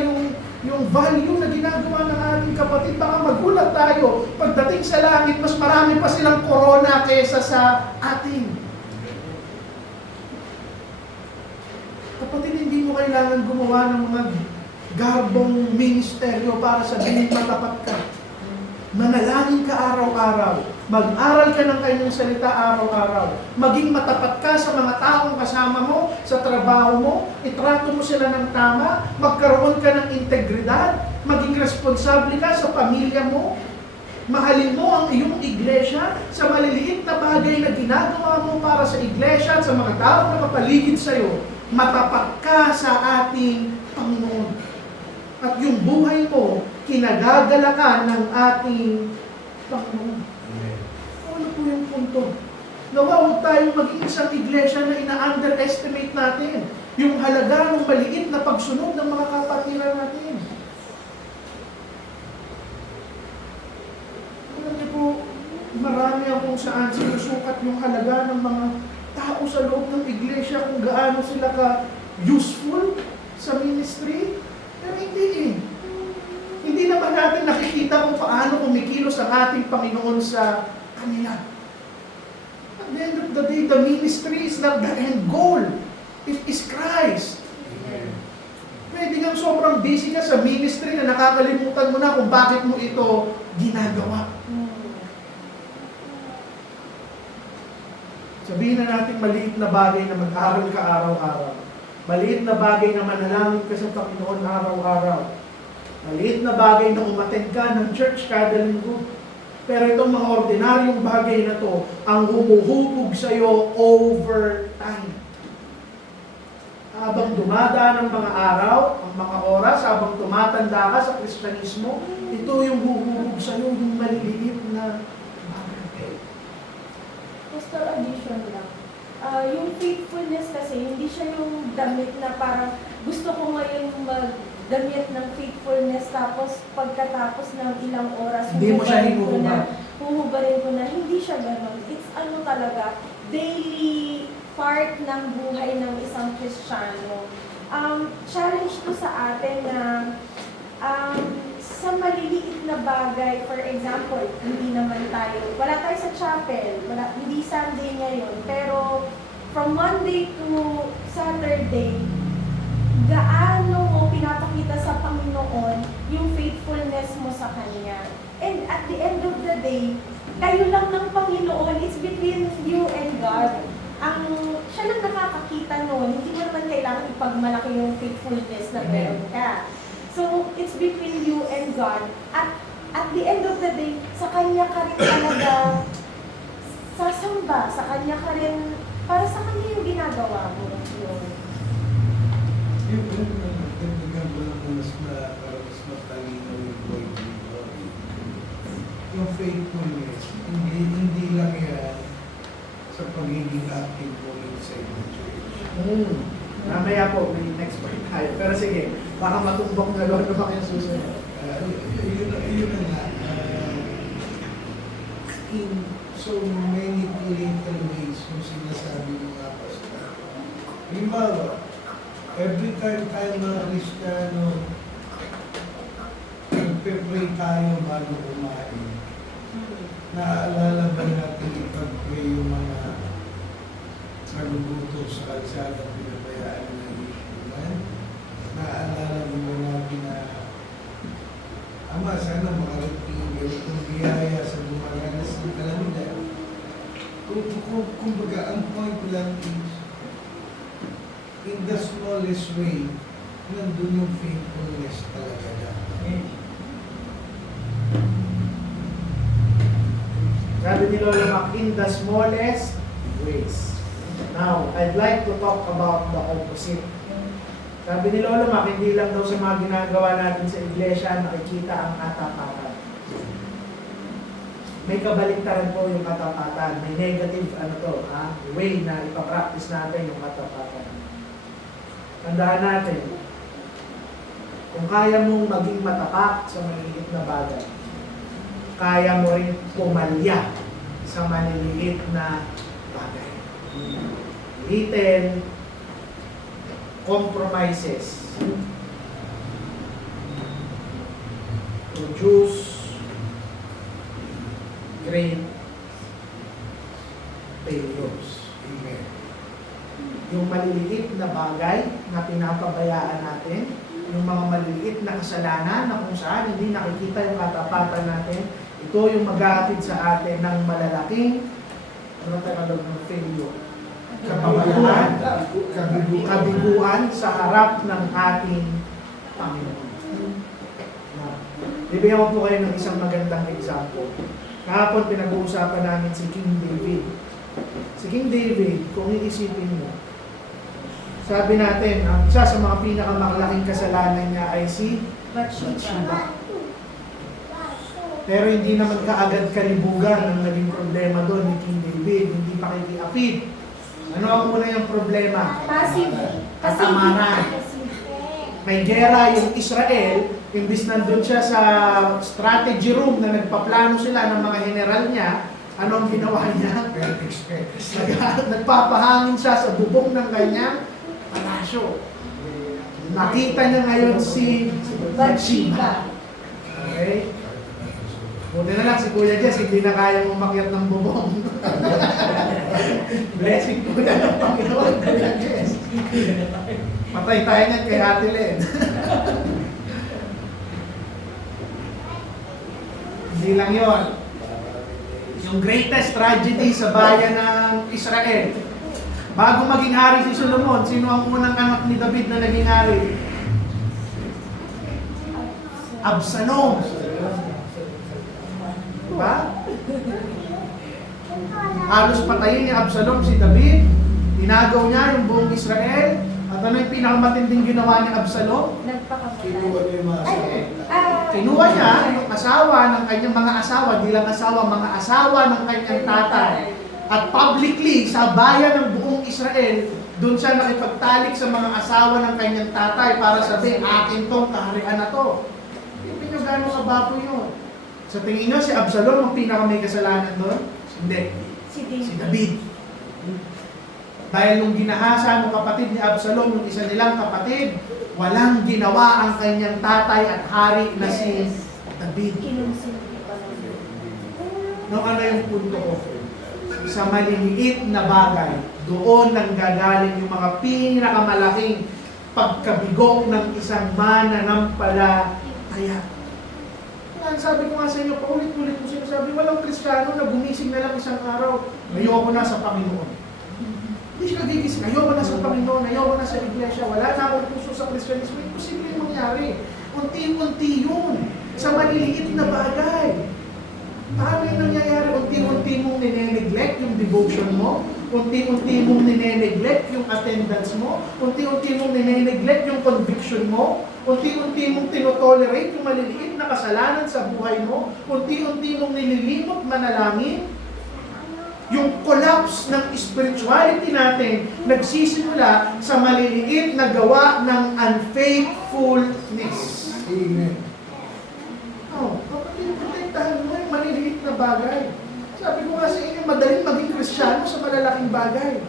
yung value na ginagawa ng ating kapatid. Baka magulat tayo. Pagdating sa langit, mas marami pa silang corona kaysa sa atin. Kapatid, hindi mo kailangan gumawa ng mga garbong ministeryo para sabihin matapat ka. Manalangin ka araw-araw. Mag-aral ka ng kanyang salita araw-araw. Maging matapat ka sa mga taong kasama mo, sa trabaho mo, itrato mo sila ng tama, magkaroon ka ng integridad, maging responsable ka sa pamilya mo, mahalin mo ang iyong iglesia sa maliliit na bagay na ginagawa mo para sa iglesia at sa mga taong nakapaligid sa iyo. Matapat ka sa ating Panginoon. At yung buhay mo, kinagagalakan ng ating Panginoon. Amen. Ano po yung punto? Nawa, huwag tayong maging isang iglesia na ina-underestimate natin yung halaga ng maliit na pagsunod ng mga kapatiran natin. Alam niyo po, marami ang kung saan sinusukat yung halaga ng mga tao sa loob ng iglesia, kung gaano sila ka-useful sa ministry. Pero hindi eh. Hindi naman natin nakikita kung paano kumikilos ang ating Panginoon sa kanila. At the end of the day, the ministry is not the end goal. It is Christ. Amen. Pwede kang sobrang busy ka sa ministry na nakakalimutan mo na kung bakit mo ito ginagawa. Sabihin na natin maliit na bagay na mag-aral ka araw-araw. Maliit na bagay na manalangin ka sa Panginoon araw-araw. Maliit na bagay na umattend ka ng church kada linggo. Pero itong mga ordinaryong bagay na to, ang humuhubog sa iyo over time. Habang dumadaan ang mga araw, ang mga oras, habang tumatanda ka sa Kristyanismo, ito yung huhubog sa iyo, yung maliliit na bagay. Pastor, addition lang. Yung faithfulness kasi, hindi siya yung damit na parang gusto ko ngayon magdamit ng faithfulness tapos pagkatapos ng ilang oras, Hindi mo siya hinuhubad. huhubarin ko na. Hindi siya ganun. It's ano talaga, daily part ng buhay ng isang Kristiyano. Challenge to sa atin na sa maliliit na bagay, for example, hindi naman tayo, wala tayo sa chapel, hindi Sunday ngayon, pero from Monday to Saturday, gaano mo pinapakita sa Panginoon yung faithfulness mo sa Kanya. And at the end of the day, kayo lang ng Panginoon, it's between you and God. Siya lang nakakakita noon, hindi mo naman kailangan ipagmalaki yung faithfulness na meron ka. So, it's between you and God. At the end of the day, sa Kanya ka rin talaga sasamba. Sa Kanya ka rin, para sa Kanya yung ginagawa mo. Yung nagdagan ko lang para mas matalino yung point dito. Yung faithfulness, hindi lang yan sa pagiging active mo inside the church. Mamaya po, may next point tayo. Pero sige, baka matumbok na doon na yung susunod. Yun na nga. In so many little ways yung sinasabi ng mga pastor. Halimbawa, every time tayo mga Kristiyano, nagpe-pray tayo bago kumain. Naaalala ba natin ipag-pray yung mga nagugutom sa kalsada pinabayaan ng isunan? Naaalala ba natin na Ama, sana makarating yung ganitong biyaya sa dumaranas ng kalamidad. Kumbaga, ang point lang is, in the smallest way, nandun yung faithfulness talaga dyan. Sabi ni Lola Mac, in the smallest ways. Now, I'd like to talk about the opposite. Sabi ni Lola Mac, hindi lang daw sa mga ginagawa natin sa iglesia nakikita ang katapatan. May kabaliktaran po yung katapatan. May negative way na ipapractice natin yung katapatan. Tandaan natin, kung kaya mong maging matapat sa maliliit na bagay, kaya mo rin pumalya sa maliliit na bagay. Little compromises produce great failures. Amen. Yung maliliit na bagay na pinapabayaan natin, yung mga maliliit na kasalanan na kung saan hindi nakikita yung katapatan natin, ito yung maghahatid sa atin ng malalaking Tagalog ng failure. Kapabayaan, kabiguan sa harap ng ating Panginoon. Bibigyan ko po kayo ng isang magandang example. Kahapon pinag-uusapan namin si King David. Si King David, kung iisipin mo, sabi natin, ang isa sa mga pinakamalaking kasalanan niya ay si Bathsheba. Pero hindi naman kaagad kalibugan ang naging problema doon ni King David. Hindi pa kikiapid. Ano ang una yung problema? Passive. Katamaran. May gera yung Israel, imbis nandun siya sa strategy room na nagpaplano sila ng mga general niya, ano ang ginawa niya? Nagpapahangin siya sa bubong ng kanyang palasyo. Nakita niya ngayon si Bathsheba. Okay? Buti na lang si Kuya Jess, hindi na kaya umakyat ng bubong. Blessing po na ng Panginoon, Kuya Jess. Patay tayo niyan kay Ate Len. Hindi lang yon. Yung greatest tragedy sa bayan ng Israel. Bago maging hari si Solomon, sino ang unang anak ni David na naging hari? Absalom. Diba? Halos patayin ni Absalom si David. Tinagaw niya yung buong Israel. At ano yung pinakamatinding ginawa ni Absalom? Kinuha niyo yung mga asawa. Kinuha niya yung asawa ng kanyang mga asawa, di lang asawa, mga asawa ng kanyang tatay. At publicly, sa bayan ng buong Israel, doon siya nakipagtalik sa mga asawa ng kanyang tatay para sabihin, akin tong kaharian na to. Hindi nyo gano'ng kabapo yun. Sa tingin nyo, si Absalom ang pinaka may kasalanan doon? Hindi. Si David. Dahil nung ginahasa ng kapatid ni Absalom, yung isa nilang kapatid, walang ginawa ang kanyang tatay at hari na si David. No, ano yung punto ko? Sa maliliit na bagay, doon nang gagaling yung mga pinakamalaking pagkabigo ng isang mananampalataya. Sabi ko nga sa inyo, paulit-ulit ko sinasabi, walang Kristiyano na gumising na lang isang araw, ayoko na sa Panginoon. Hindi siya gigising, ayoko na sa Panginoon, ayoko na sa iglesia, wala na akong puso sa Kristyanismo. Imposible yung mangyari. Unti-unti yun, sa maliliit na bagay. Paano yung nangyayari? Unti-unti mong nine-neglect yung devotion mo, unti-unti mong nine-neglect yung attendance mo, unti-unti mong nine-neglect yung conviction mo, unti-unti mong tinotolerate yung maliliit na kasalanan sa buhay mo, unti-unti mong nililimot manalangin. Yung collapse ng spirituality natin nagsisimula sa maliliit na gawa ng unfaithfulness. Amen. Oh, kapatid, protektahan mo yung maliliit na bagay. Sabi ko nga sa inyo, madaling maging Kristiyano sa malalaking bagay.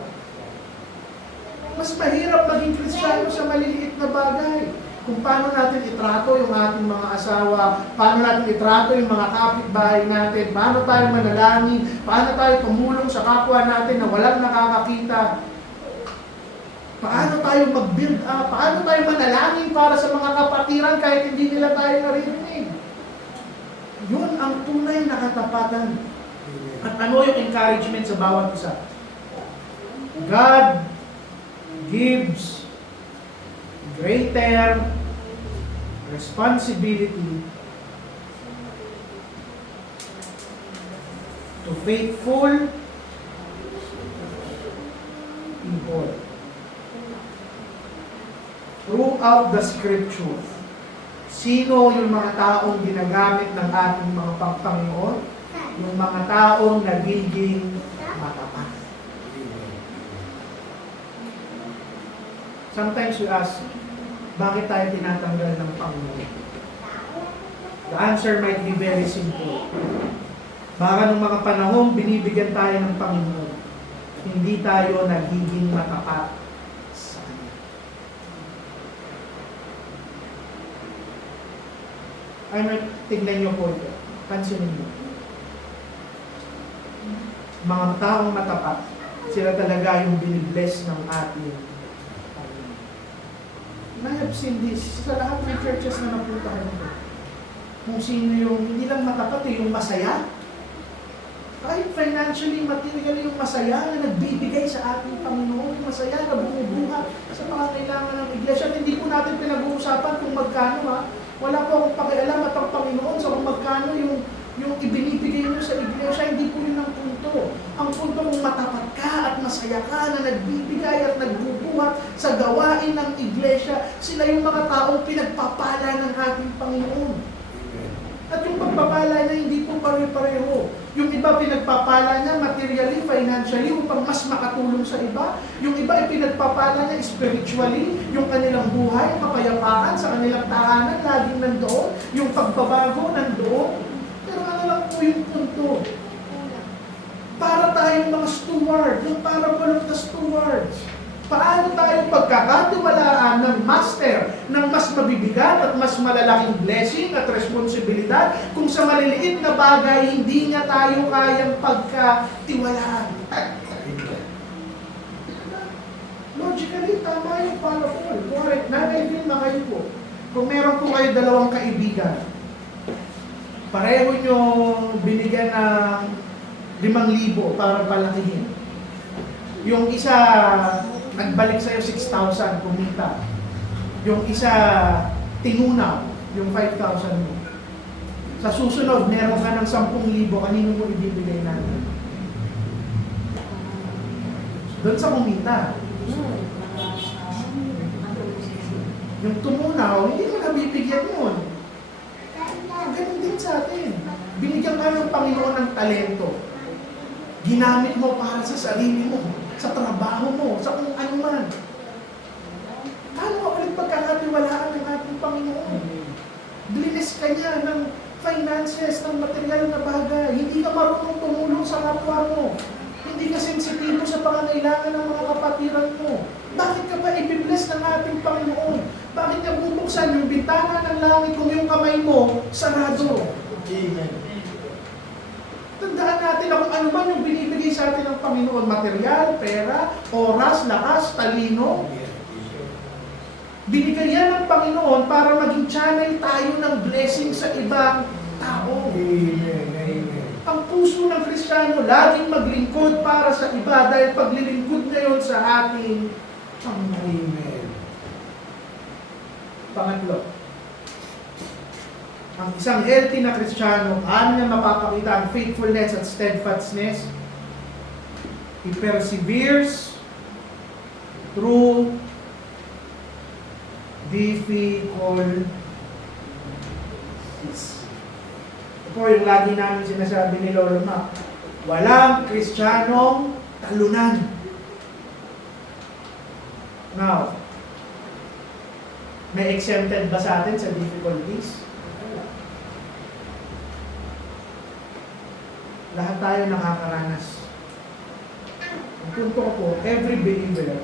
Mas mahirap maging Kristiyano sa maliliit na bagay. Kung paano natin itrato yung ating mga asawa, paano natin itrato yung mga kapitbahay natin, paano tayo manalangin, paano tayo tumulong sa kapwa natin na walang nakakakita, paano tayo mag-build up, paano tayo manalangin para sa mga kapatiran kahit hindi nila tayo naririnig. Yun ang tunay na katapatan. At ano yung encouragement sa bawat isa? God gives greater responsibility to faithful people. Throughout the scripture, sino yung mga taong ginagamit ng ating mga Panginoon? Yung mga taong nagiging matapat. Sometimes we ask, bakit tayo tinatanggal ng Panginoon? The answer might be very simple. Baka nung mga panahon, binibigyan tayo ng Panginoon. Hindi tayo nagiging matapat sa Kanya. Ay, tignan niyo po ito. Pansinin niyo. Mga taong matapat, sila talaga yung binibless ng ating Panginoon. And I have seen this sa lahat ng churches na napuntahan ko. Kung sino yung, hindi lang matapat, yung masaya. Kahit financially, materially, yung masaya na nagbibigay sa ating Panginoon, yung masaya na bumubuhat sa pangangailangan ng iglesia. At hindi po natin pinag-uusapan kung magkano ha. Wala po akong pakialam at ang Panginoon sa kung magkano yung ibinibigay nyo sa iglesia, hindi po yun ang punto. Ang punto kung matapat ka at masaya ka na nagbibigay at nagbubuhat sa gawain ng iglesia, sila yung mga taong pinagpapala ng ating Panginoon. At yung pagpapala niya, hindi po pare-pareho. Yung iba pinagpapala niya materially, financially, upang mas makatulong sa iba. Yung iba ay pinagpapala niya spiritually, yung kanilang buhay, kapayapaan sa kanilang tahanan, laging nandoon. Yung pagbabago nandoon. Pero ano lang po yung punto? Para tayong mga steward, yung parable of the stewards. Paano tayo pagkakatiwalaan ng master ng mas mabibigat at mas malalaking blessing at responsibilidad kung sa maliliit na bagay hindi nga tayo kayang pagkatiwalaan? Logically, tama yung parable. Correct. Nanayin na kayo po. Kung meron po kayo dalawang kaibigan, pareho nyo binigyan ng 5,000 para palakihin. Yung isa, nagbalik sa'yo 6,000 kumita. Yung isa, tinunaw, yung 5,000 mo. Sa susunod, meron ka ng 10,000, kanino mo ibibigay natin? Doon sa kumita. Yung tumunaw, hindi mo nabibigyan yun. Ganun din sa atin. Binigyan ka ng Panginoon ng talento. Ginamit mo para sa sarili mo, sa trabaho mo, sa kung ano man. Kano ka ulit pagkakatiwalaan ng ating Panginoon? Blinis ka niya ng finances, ng material na bagay. Hindi ka marunong tumulong sa kapwa mo. Hindi ka sensitibo sa pangangailangan ng mga kapatiran mo. Bakit ka pa ibibless ng ating Panginoon? Bakit ka bubuksan yung bintana ng langit kung yung kamay mo sarado? Amen. Tandaan natin na kung ano man yung binibigay sa atin ng Panginoon, material, pera, oras, lakas, talino, binigay yan ng Panginoon para maging channel tayo ng blessing sa ibang tao. Amen. Amen. Ang puso ng Kristiyano, laging maglingkod para sa iba dahil paglilingkod na yun sa ating Panginoon. Amen. Pangatlo, ang isang healthy na Kristiyano, paano niya mapapakita ang faithfulness at steadfastness? He perseveres through difficulties. Ito po yung lagi namin sinasabi ni Lolo Mac. Walang Kristiyanong talunan. Now, may exempted ba sa atin sa difficulties? Lahat tayo nakakaranas. Ang punto ko po, every believer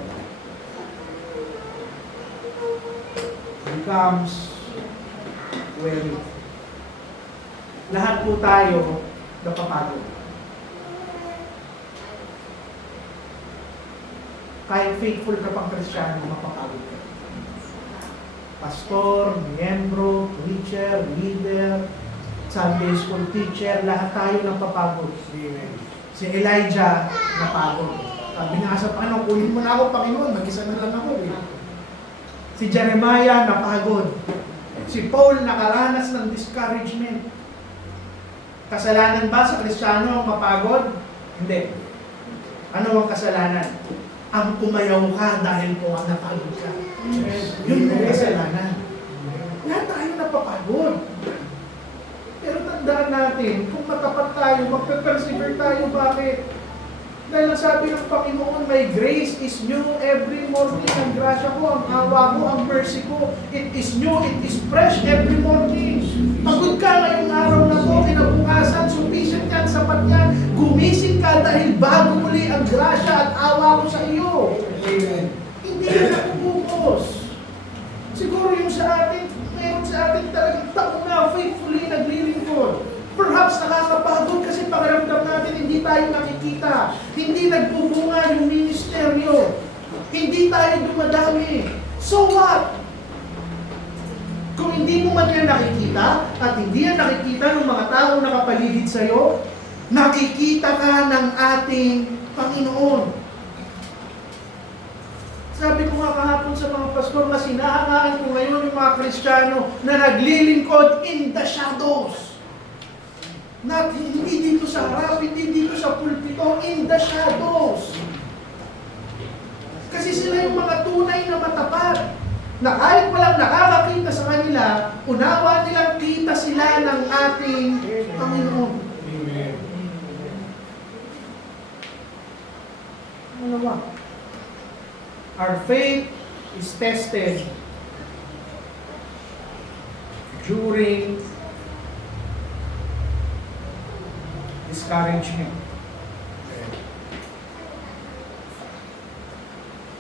becomes weary. Lahat po tayo napapagod. Kahit faithful ka pang Kristiyano, mapapagod ka. Pastor, miyembro, preacher, leader, Sunday school teacher, lahat tayo napapagod. Si Elijah, napagod. Sabi nga sa Panginoon, kunin mo na ako, Panginoon, mag-isa na lang ako. Si Jeremiah napagod. Si Paul nakaranas ng discouragement. Kasalanan ba sa Kristiyano ang mapagod? Hindi. Ano ang kasalanan? Ang umayaw ka dahil po ang napagod ka. Yun yung kasalanan. Lahat tayo napapagod. Pero tandaan natin, kung matapat tayo, magpe-persevere tayo, bakit? Dahil ang sabi ng Panginoon, my grace is new every morning. Ang grasya ko, ang awa ko, ang mercy ko, it is new, it is fresh every morning. Pagod ka ngayong araw na to, kinabukasan, sufficient yan, sapat yan. Gumising ka dahil bago muli ang grasya at awa ko sa iyo. Amen. Hindi yan nakubukos. Siguro yung sa atin, meron sa atin talagang taon na faithfully naglilingkod. Perhaps nakakapagod kasi pakiramdam natin hindi tayo nakikita. Hindi nagbubunga yung ministeryo. Hindi tayo dumadami. So what? Kung hindi mo man yan nakikita at hindi yan nakikita ng mga taong nakapaligid sa'yo, nakikita ka ng ating Panginoon. Sabi ko nga kahapon sa mga pastor na sinahangaan ko ngayon yung mga Kristiyano na naglilingkod in the shadows. Hindi dito sa harap, hindi dito sa pulpito, in the shadows. Kasi sila yung mga tunay na matapat. Na kahit walang nakakakita sa kanila, unawa nilang kita sila ng ating Panginoon. Amen. Ano ba? Our faith is tested during discouragement.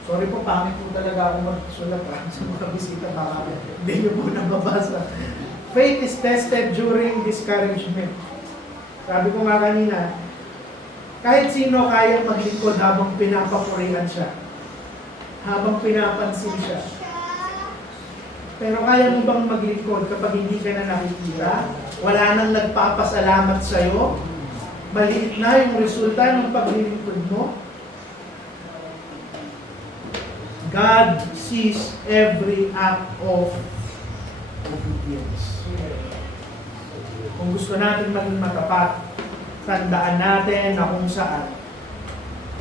Sorry po, pangit po talaga ako magsulat sa mga bisita, baka hindi niyo po nababasa. Faith is tested during discouragement. Sabi ko nga kanina, kahit sino kaya maglingkod habang pinapapurihan siya, habang pinapansin siya. Pero kaya mo bang maglingkod kapag hindi ka na nakikita? Wala nang nagpapasalamat sa'yo? Maliit na yung resulta ng paglilingkod mo? God sees every act of obedience. Kung gusto natin maging matapat, tandaan natin na kung saan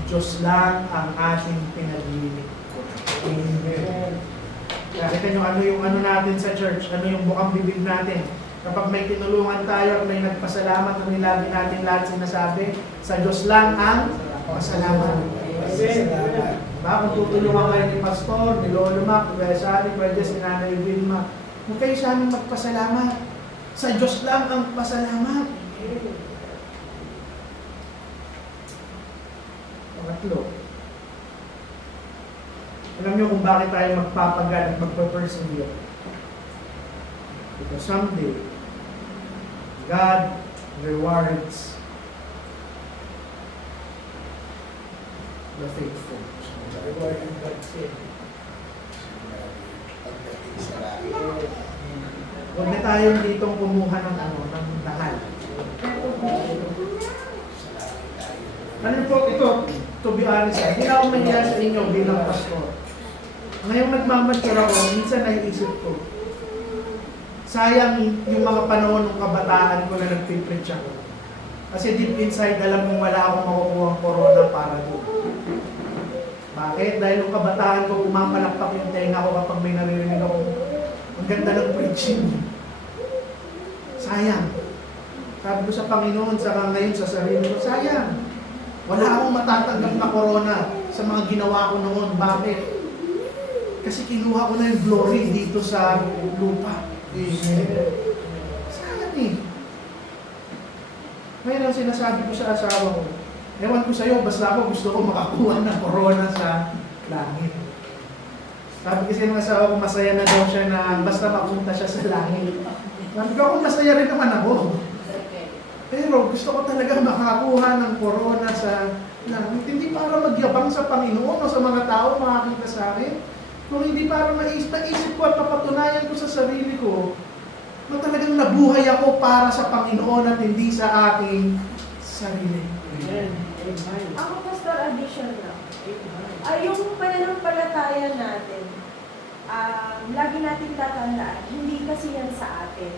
Diyos lang ang ating pinaglilingkod. Amen. Nakita nyo ano yung ano natin sa church, ano yung bukang bibig natin. Kapag may tinulungan tayo at may nagpasalamat, ang nilagi natin lahat sinasabi, sa Diyos lang ang pasalamat. Salamat. Diba? Kung tutulungan kayo ni Pastor, ni Lolo Mac, ni Kuya Sally, Kuya Jess, ni Nanay Vilma, huwag kayo sa amin magpasalamat. Sa Diyos lang ang pasalamat. Pangatlo. Alam niyo kung bakit tayo magpapagal at magpapersevere? Because someday, God rewards the faithful. Pagdating sa langit. Huwag na tayong ditong kumuha ng ng dangal. Ano po, ito, to be honest, hindi na ako mahiya sa inyo bilang pastor. Ngayong nagmamature ako, minsan naiisip ko, sayang yung mga panahon ng kabataan ko na nagpipreach ako. Kasi deep inside, alam kong wala akong makukuha ang corona para doon. Bakit? Dahil yung kabataan ko, pumapalakpak yung tenga ko kapag may naririnig ako. Ang ganda ng preaching. Sayang. Sabi ko sa Panginoon, saka ngayon sa sarili ko, sayang. Wala akong matatanggap na corona sa mga ginawa ko noon. Bakit? Kasi kinuha ko na yung glory dito sa lupa. Sayang eh. Ngayon ang sinasabi ko sa asawa ko, ewan ko sa'yo, basta ako gusto ko makakuha ng corona sa langit. Sabi kasi ng asawa ko, masaya na daw siya na basta mapunta siya sa langit. Sabi ko, masaya rin naman ako. Pero gusto ko talaga makakuha ng corona sa langit. Hindi para magyabang sa Panginoon o sa mga tao makakita sa akin. Kung hindi para maisip ko at mapatunayan ko sa sarili ko na talagang nabuhay ako para sa Panginoon at hindi sa aking sarili. Amen. Amen. Ako, Pastor, addition lang. Ay, yung pananampalataya natin, lagi natin tatandaan, hindi kasi yan sa atin.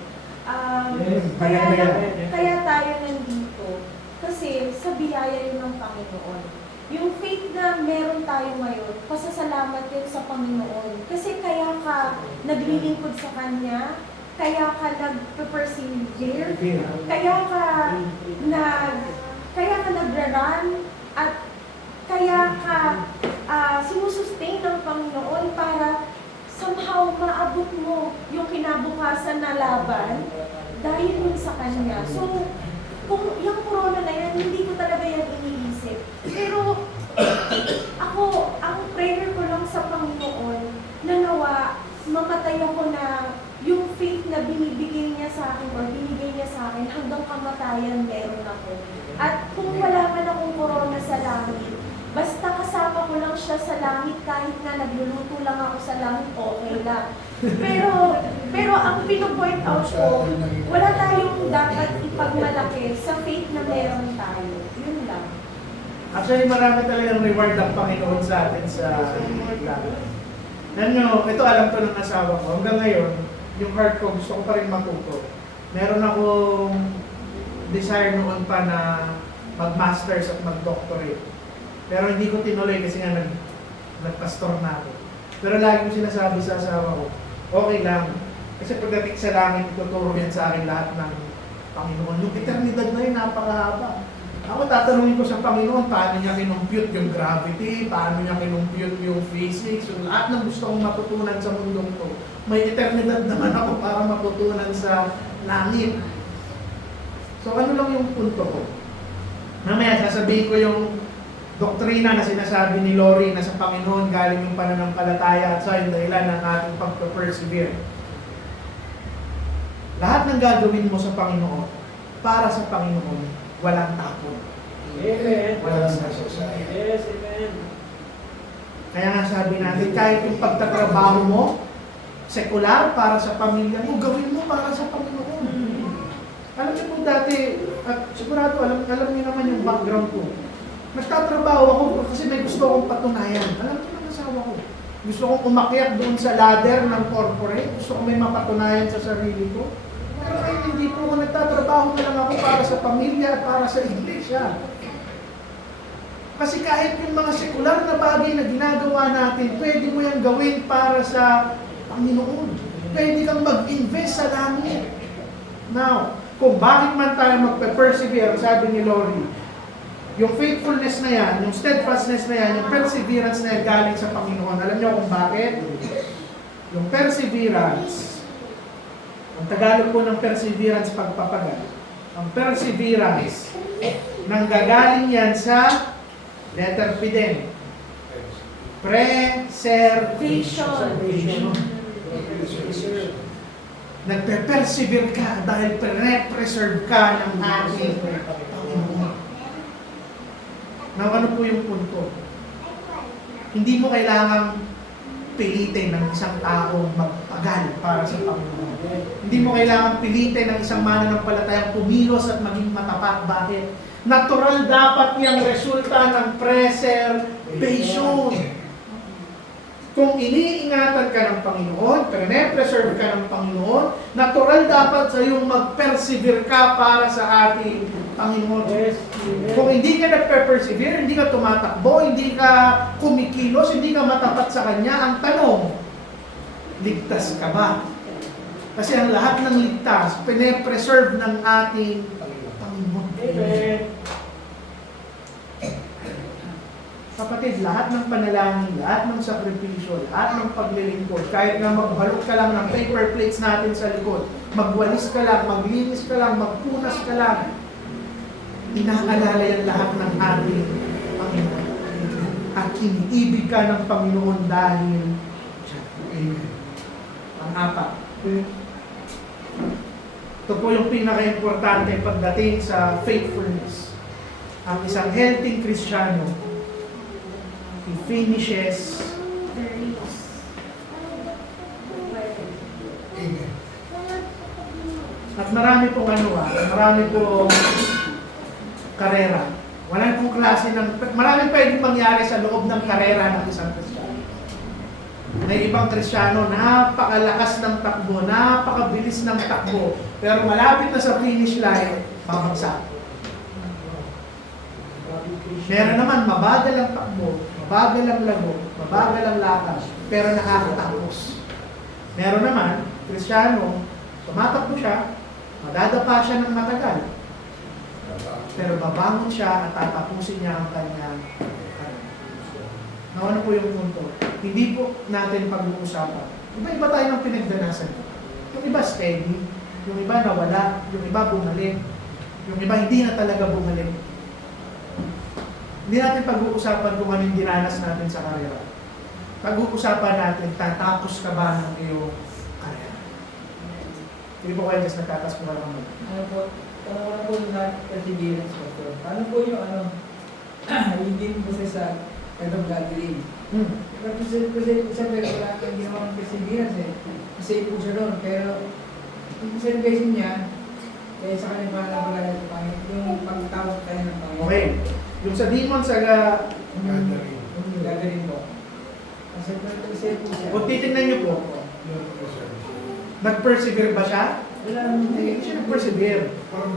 Yes, Kaya, maganda yan. kaya tayo nandito, kasi sa biyaya yun ng Panginoon. Yung faith na meron tayo ngayon, pasasalamat yun sa Panginoon. Kasi kaya ka naglilingkod sa Kanya, kaya ka nag-persevere, kaya ka nagra-run, at kaya ka sinusustain ng Panginoon para somehow maabot mo yung kinabukasan na laban dahil yun sa Kanya. So, kung yung corona na yan, hindi ko talaga yan iniisip. Pero ako, ang prayer ko lang sa Panginoon na nawa, mamatay ako na yung faith na binibigay niya sa akin or binigay niya sa akin hanggang kamatayan meron ako. At kung wala man akong corona sa langit, basta kasama ko lang siya sa langit, kahit nga nagluluto lang ako sa langit, okay lang. Pero ang pino-point out ko, wala tayong dapat ipagmalaki sa faith na meron tayo. Yun lang. Actually, marami talagang reward ang Panginoon sa atin sa laban. Alam nyo, ito alam to ng asawa ko. Hanggang ngayon, yung heart ko, gusto ko pa rin matuto. Meron akong desire noon pa na mag-masters at mag-doctorate. Pero hindi ko tinuloy kasi nga nagpastor na ako. Pero lagi ko sinasabi sa asawa ko, okay lang. Kasi pagdating sa langit, ituturo yan sa akin lahat ng Panginoon. Yung eternidad na yun, napakahaba. Ako tatanungin ko sa Panginoon, paano niya kinumpute yung gravity, paano niya kinumpute yung physics, yung lahat ng gusto kong matutunan sa mundong to. May eternidad naman ako para matutunan sa langit. So ano lang yung punto ko? Mamaya sasabihin ko yung doktrina na sinasabi ni Lori na sa Panginoon galing yung pananampalataya at sa yung dahilan ng ating pagpe-persevere. Lahat ng gagawin mo sa Panginoon, para sa Panginoon, walang tapon. Amen. Walang sasasaya. Yes, amen. Kaya nga sabi natin, kahit yung pagtatrabaho mo, sekular para sa pamilya mo, gawin mo para sa Panginoon. Alam niyo po dati, at sigurado alam niyo naman yung background ko. Nagtatrabaho ako kasi may gusto akong patunayan. Alam niyo ng asawa ko. Gusto kong umakyat doon sa ladder ng corporate. Gusto kong may mapatunayan sa sarili ko. Pero kahit hindi po ako nagtatrabaho na lang ako para sa pamilya at para sa iglesia. Kasi kahit yung mga sekular na bagay na ginagawa natin, pwede mo yan gawin para sa Panginoon. Pwede kang mag-invest sa langit. Now, kung bakit man tayo magpe-persevere, sabi ni Lori, yung faithfulness na yan, yung steadfastness na yan, yung perseverance na yan galing sa Panginoon. Alam niyo kung bakit? Yung perseverance, ang Tagalog po ng perseverance, pagpapagal. Ang perseverance, nanggagaling yan sa letter P din. Preservation. Nagpe-persevere ka dahil pre-preserve ka ng ating Panginoon. Now, ano po yung punto? Hindi mo kailangang pilitin ng isang taong magpagal para sa Panginoon. Hindi mo kailangang pilitin ng isang mananampalatayang kumilos at maging matapat. Bakit? Natural dapat niyang resulta ng preservation. Kung iniingatan ka ng Panginoon, pre-preserve ka ng Panginoon, natural dapat sa iyong mag-persevere ka para sa ating Panginoon. Yes. Kung hindi ka nagpe-persevere, hindi ka tumatakbo, hindi ka kumikilos, hindi ka matapat sa Kanya, ang tanong, ligtas ka ba? Kasi ang lahat ng ligtas, pine-preserve ng ating Panginoon. Amen. Kapatid, lahat ng panalangin, lahat ng sakripisyo, lahat ng paglilingkod, kahit na magbalot ka lang ng paper plates natin sa likod, magwalis ka lang, maglinis ka lang, magpunas ka lang, inaalala yan lahat ng ating Panginoon. At iniibig ka ng Panginoon dahil Amen. Pang-apat. Ito po yung pinaka-importante pagdating sa faithfulness. Ang isang healthy Kristiyano, he finishes Amen. At marami pong marami pong karera. Wala pong klase ng, maraming pwedeng mangyari sa loob ng karera ng isang Kristiyano. May ibang Kristiyano, napakalakas ng takbo, napakabilis ng takbo, pero malapit na sa finish line, babagsak. Meron naman, mabagal ang takbo, mabagal ang lago, mabagal ang lakad, pero nakakatapos. Meron naman, Kristiyano, tumatakbo siya, madadapa siya ng matagal, pero babangon siya at tatapusin niya ang kanyang ano po yung punto? Hindi po natin pag-uusapan. Iba-iba tayo ng pinagdanasan. Yung iba steady, yung iba nawala, yung iba bumalik, yung iba hindi na talaga bumalik. Hindi natin pag-uusapan kung ano yung dinanas natin sa karera. Pag-uusapan natin, tatapos ka ba ng iyong karera? Hindi po kayo just nagtatas po lang naman. Ano po, tanong ko na po sa perseverance po. Paano po yung hindi po sa kind of gathering? Kasi sabi, wala kang ginawang perseverance eh. Kasi po siya doon, pero yung celebration niya, kaya sa kanya pa na wala yung Panginoon, yung pagtawag tayo ng Panginoon. Okay. Yung sa demon sa Yung gathering po. Kasi po siya. kung titignan niyo po, nag-persevere ba siya? Wala Hindi siya nag-persevere. From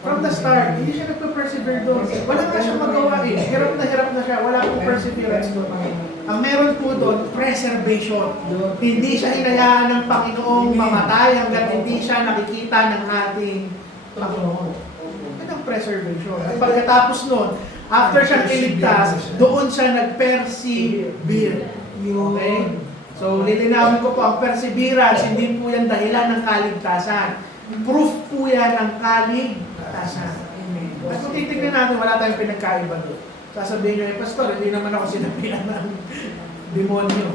From the the start. start, hindi siya nagpe-persevere doon. Wala nga siyang magawa eh. Hirap na siya. Wala pong perseverance doon. Ang meron po doon, preservation. Hindi siya hinayaan ng Panginoong mamatay hanggat hindi siya nakikita ng ating Panginoon. Yan ang preservation. At pagkatapos noon, after siyang iligtas, doon siya nag-persevere. Okay? So, lilinawin ko po, ang perseverance, hindi po yan dahilan ng kaligtasan. Proof po yan ng kaligtasan. At kung titignan natin, wala tayong pinagkaiba doon. Sasabihin nyo, Pastor, hindi naman ako sinabihan ng demonyo.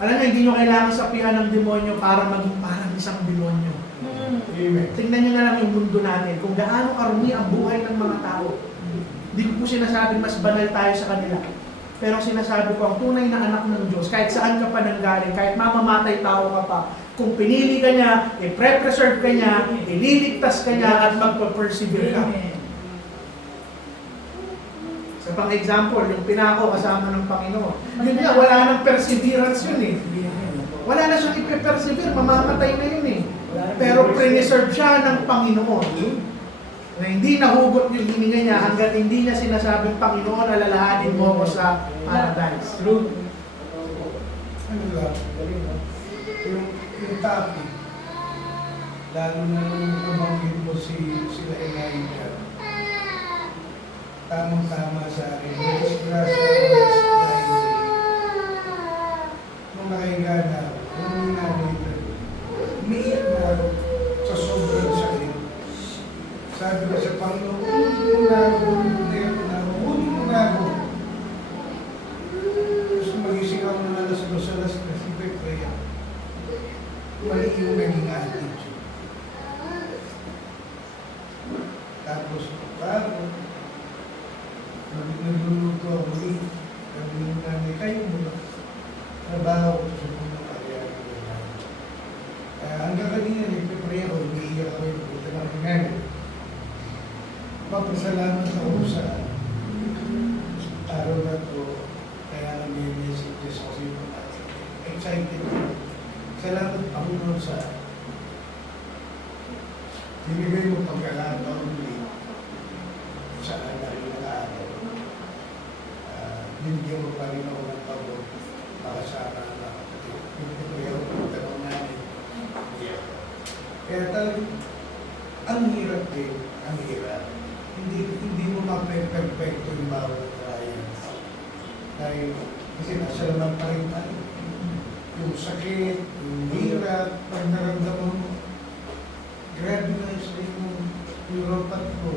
Alam nyo, hindi nyo kailangan sapihan ng demonyo para maging parang isang demonyo. Amen. Tingnan nyo na lang yung mundo natin, kung gaano karumi ang buhay ng mga tao. Hindi ko po sinasabing mas banal tayo sa kanila. Pero sinasabi ko, ang tunay na anak ng Diyos, kahit saan ka pa nanggaling, kahit mamamatay tao ka pa, kung pinili ka niya, i-preserve ka niya, ililigtas ka niya, at magpa-persevere ka. Sa pang-example, yung pinako kasama ng Panginoon. Yun nga, wala nang perseverance yun eh. Wala na siyang ipe-persevere, mamamatay na yun eh. Pero preserve siya ng Panginoon. Na hindi nahugot yung hininga niya hanggat hindi niya sinasabing, Panginoon, alalahanin mo ko sa paradise. True. Ano lang, yung topic, lalo na nung nabanggit mo sila Elijah, tamang-tama sa akin. Disgrasya ko nung nakahiga na ako, nung nanay umiiyak na ako sa sobrang sakit. Sabi ko sa Panginoon, ulit mo na ako, ulit mo na ako. Gusto magising ako ng alas 2, alas 3, kaya mali yung naging attitude. Tapos, bago, nagluluto ako ulit. Sabi ng nanay, kayo mo na. Trabaho ko sa mga kariyari ko na. Hanggang kanina, nagpipray ako, umiiyak ako yung puta ng nanay. Papasalamat ako sa araw na to, kaya may messages kasi excited ako. Salamat ako nun sa binigay mo pagkakataon ulit sa dahil na araw. Binigyan mo pa rin ako ng pabor para sa anak at binigay ako ng tanong namin. Kaya talagang ang hirap din, ang hirap. Hindi mo mape-perfecto yung bawat trials. Dahil kasi nasa laman pa rin tayo. Yung sakit, yung hirap, pag naramdaman mo, grabe na yung neuropathy ko.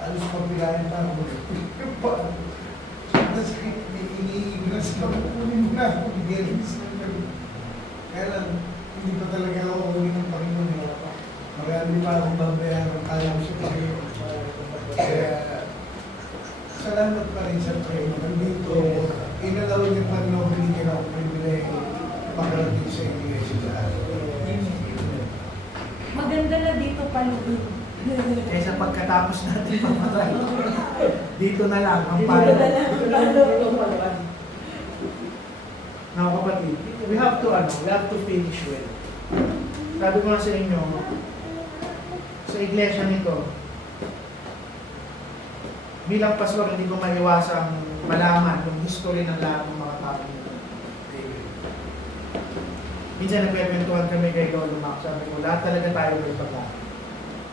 Alos papilayan pa ako. Ang sakit, may iniigras na kukunin mo na ako. Kaya lang, hindi pa talaga ako kukunin ng Panginoon. Marami pa akong babayaran kaya ko sa Panginoon. Kaya, salamat pa rin sa Panginoon. Nandito, inalaw niya pa rin ako, binigyan ako privilege makarating sa iglesia. Maganda na dito paluin. Kaysa pagkatapos natin mamatay. Dito na lang ang Dito payo. na lang. Mga kapatid, we have to finish well. Sabi ko nga sa inyo, sa iglesia nito, bilang pastor, hindi ko maiwasang malaman yung history ng lahat ng mga tao nito. Minsan nagkwekwentuhan kami kay Lolo Mac, sabi ko, lahat talaga tayo may pagka.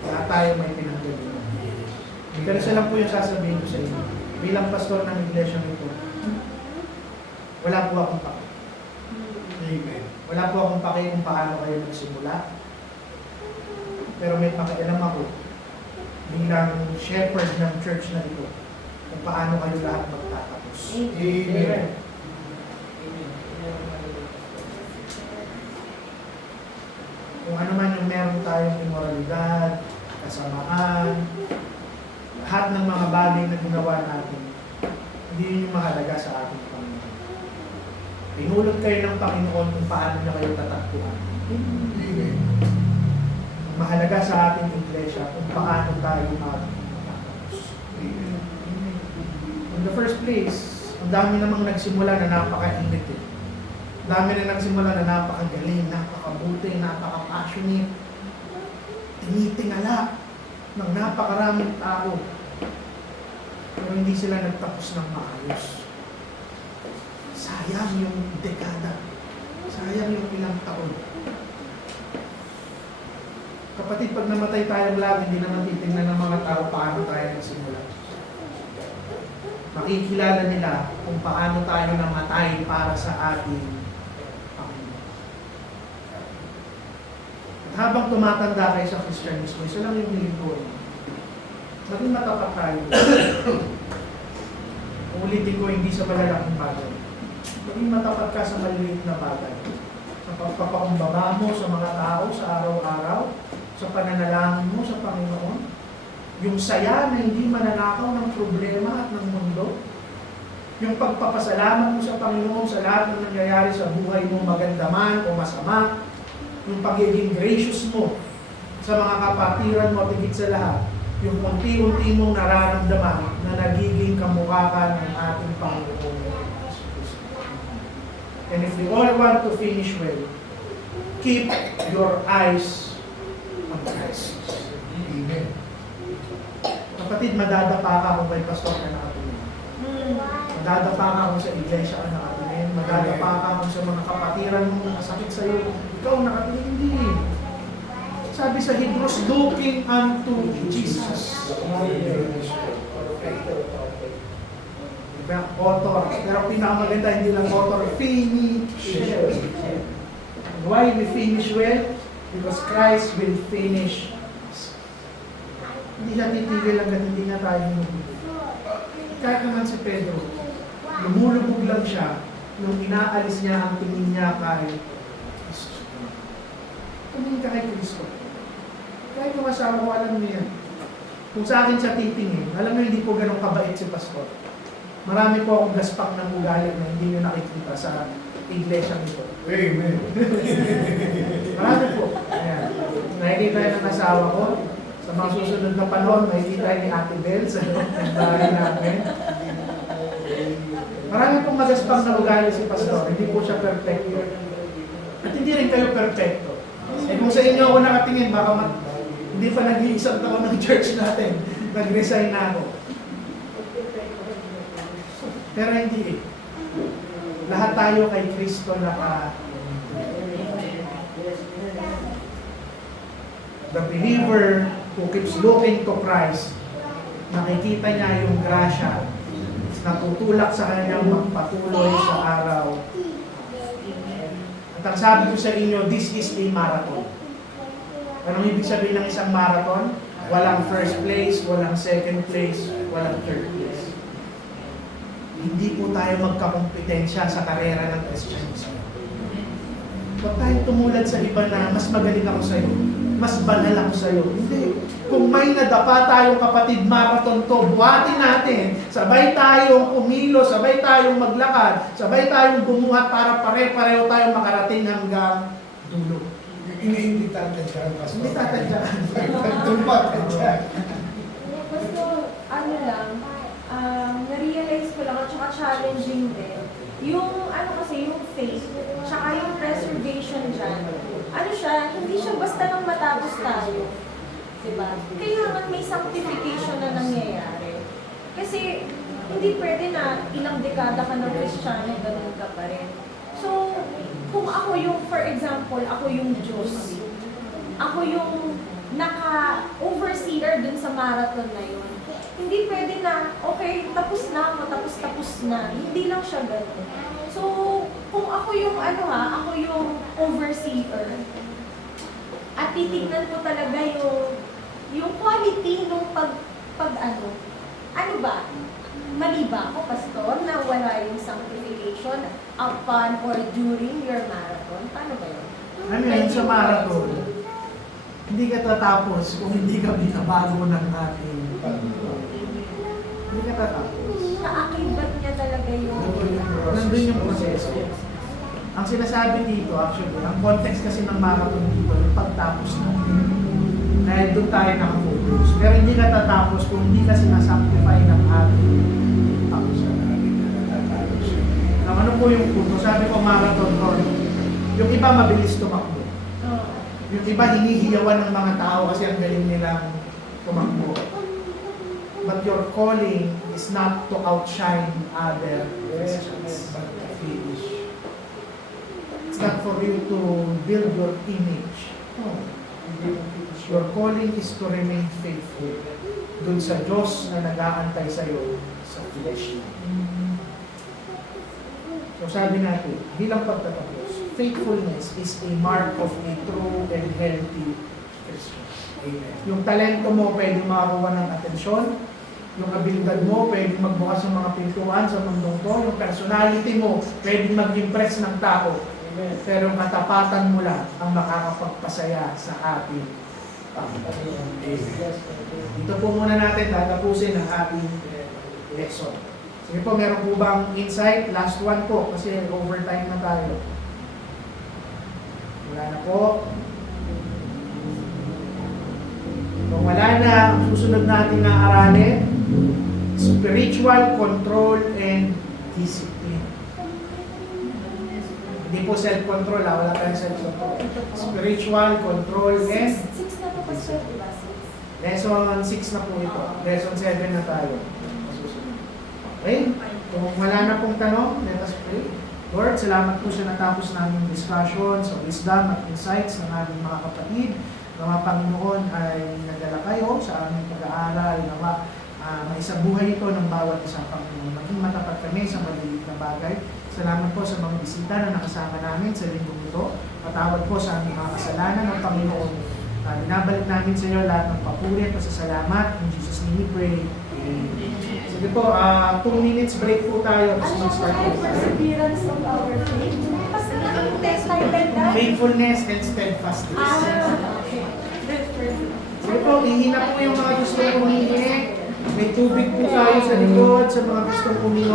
Lahat tayo may pinanggagawa. Pero isa lang po yung sasabihin ko sa inyo. Bilang pastor ng iglesia nito, wala po akong pake. Amen. Wala po akong pake kung paano kayo nagsimula. Pero may pakialam ako bilang shepherd ng church na ito kung paano kayo lahat magtatapos. Amen. Kung ano man yung meron tayong immoralidad, kasamaan, lahat ng mga bagay na ginawa natin, hindi yun yung mahalaga sa ating Panginoon. Pinulot kayo ng Panginoon kung paano niya kayo tatakbuhan. Amen. Mahalaga sa ating iglesia kung paano tayo magtatapos. Amen. In the first place, ang dami namang nagsimula na napaka-init eh. Ang dami na nagsimula na napakagaling, napakabuti, napaka-passionate, tinitingala ng napakaraming tao. Pero hindi sila nagtapos ng maayos. Sayang yung dekada. Sayang yung ilang taon. Kapatid, pag namatay tayong lahat, hindi naman titingnan ng mga tao paano tayo nagsimula. Makikilala nila kung paano tayo namatay para sa ating Panginoon. At habang tumatanda kayo sa Kristyanismo, isa lang yung hiling ko. Maging matapat tayo. Ulitin ko, hindi sa malalaking bagay. Maging matapat ka sa maliliit na bagay. Sa pagpapakumbaba mo sa mga tao sa araw-araw, sa pananalangin mo sa Panginoon, yung saya na hindi mananakaw ng problema at ng mundo, yung pagpapasalamat mo sa Panginoon sa lahat ng nangyayari sa buhay mo, maganda man o masama, yung pagiging gracious mo sa mga kapatiran mo at higit sa lahat, yung unti-unti mong nararamdaman na nagiging kamukha ka ng ating Panginoon. And if we all want to finish well, keep your eyes on Christ. Amen. Kapatid, madadapa ka kung may pastor na nakatingin. Madadapa ka kung sa iglesia ka nakatingin. Madadapa ka kung sa mga kapatiran mo nakasakit sa'yo. Ikaw nakatingin, hindi. Sabi sa Hebrews, looking unto Jesus. Diba? Author. Pero pinakamaganda, hindi lang author, finisher. Why we finish well? Because Christ will finish. Hindi siya titigil hanggang hindi na tayo lumulubog. Kahit naman si Pedro, lumulubog lang siya nung inaalis niya ang tingin niya kay Kristo. Tumingin ka kay Kristo. Kahit yung asawa ko, alam mo yan. Kung sa akin siya titingin, alam mo hindi po ganun kabait si Pastor. Marami po akong gaspak ng ugali na hindi nyo nakikita sa iglesia nito. Amen. Marami po. Ayan. Nakikita yun ng asawa ko. Sa mga susunod na panahon, makikita ni Ate Bel sa bahay namin. Marami pong magaspang na ugali si Pastor. Hindi po siya perfecto. At hindi rin kayo perfecto. Eh kung sa inyo ako nakatingin, baka hindi pa nag-iisang taon ng church natin. Nag-resign na ako. Pero hindi eh. Lahat tayo kay Kristo the believer who keeps looking to Christ, nakikita niya yung grasya, natutulak sa kanyang magpatuloy sa araw. At ang sabi ko sa inyo, this is a marathon. Anong ibig sabihin ng isang marathon? Walang first place, walang second place, walang third place. Hindi po tayo magkakompetensya sa karera ng Kristyanismo. Huwag tayong tumulad sa iba na mas magaling ako sa'yo, mas banal ako sa'yo. Hindi. Kung may nadapa tayong kapatid, marathon to, buhatin natin. Sabay tayong umilo, sabay tayong maglakad, sabay tayong bumuhat para pare-pareho tayong makarating hanggang dulo. Hindi tatadyakan, Pastor. Hindi tatadyakan. Tumatadyakan. Basta, ano lang, na-realize ko lang at saka challenging din, yung ano kasi yung faith, tsaka yung preservation dyan, ano siya, hindi siya basta nang matapos tayo. Diba? Kailangan may sanctification na nangyayari. Kasi hindi pwede na ilang dekada ka ng Kristiyano, ganun ka pa rin. So, kung ako yung, for example, ako yung Diyos, ako yung naka-overseer dun sa marathon na yun, hindi pwede na, okay, tapos na ako, tapos na. Hindi lang siya ganun. So, kung ako yung ako yung overseer, at titignan ko talaga yung quality nung ano ba? Mali ba ako, Pastor, na wala yung sanctification upon or during your marathon? Paano ba yun? Ano yun sa marathon? Hindi ka tatapos kung hindi ka binabago ng ating Panginoon. Hindi ka tatapos. Naakibat niya talaga yung... Nandun yung proseso. Ang sinasabi dito, actually, ang context kasi ng marathon dito, yung pagtapos natin. Dahil doon tayo nakafocus. Pero hindi ka tatapos kung hindi ka sinasanctify ng ating Panginoon. Ano po yung punto? Sabi ko marathon ko, yung iba mabilis tumakbo. Yung iba hinihiyawan ng mga tao kasi ang galing nilang tumakbo. But your calling is not to outshine other Christians, but to finish. It's not for you to build your image. No. Your calling is to remain faithful dun sa Diyos na nag-aantay sa'yo sa flesh. So sabi natin, bilang pagtatapos, faithfulness is a mark of a true and healthy Christian. Amen. Yung talento mo pwedeng makakuha ng atensyon, yung abilidad mo pwedeng magbukas ng mga pintuan sa mundong to, yung personality mo pwedeng mag-impress ng tao. Amen. Pero katapatan mo lang ang makakapagpasaya sa ating Panginoon. Dito po muna natin tatapusin ang ating lesson. Sige po, meron po bang insight? Last one po, kasi overtime na tayo. Wala na po. Kung wala na, ang susunod natin na aralin, spiritual control and discipline. Hindi po self-control, wala tayong self-control. Spiritual control and 6 na po, Pastor, diba? lesson 6 na po ito. Lesson 7 na tayo. Okay? Kung wala na pong tanong, let us pray. Lord, salamat po sa natapos naming discussion, sa wisdom at insights ng aming mga kapatid. Mga Panginoon ay nadala kayo sa aming pag-aaral na maisabuhay ito ng bawat isang Panginoon. Maging matapat kami sa maliliit na bagay. Salamat po sa mga bisita na nakasama namin sa linggong ito. Patawad po sa aming mga kasalanan ng Panginoon. Binabalik namin sa iyo lahat ng papuri at pasasalamat. In Jesus' name we pray. Amen. Sige po, 2 minutes break po tayo. Tapos Ano mag-start po po yung tayo. perseverance of our faith? Kasi ang test title na. Faithfulness and steadfastness. Okay. Sige po, hihina po yung mga gustong humihingi. May tubig po tayo sa likod sa mga gustong humingi.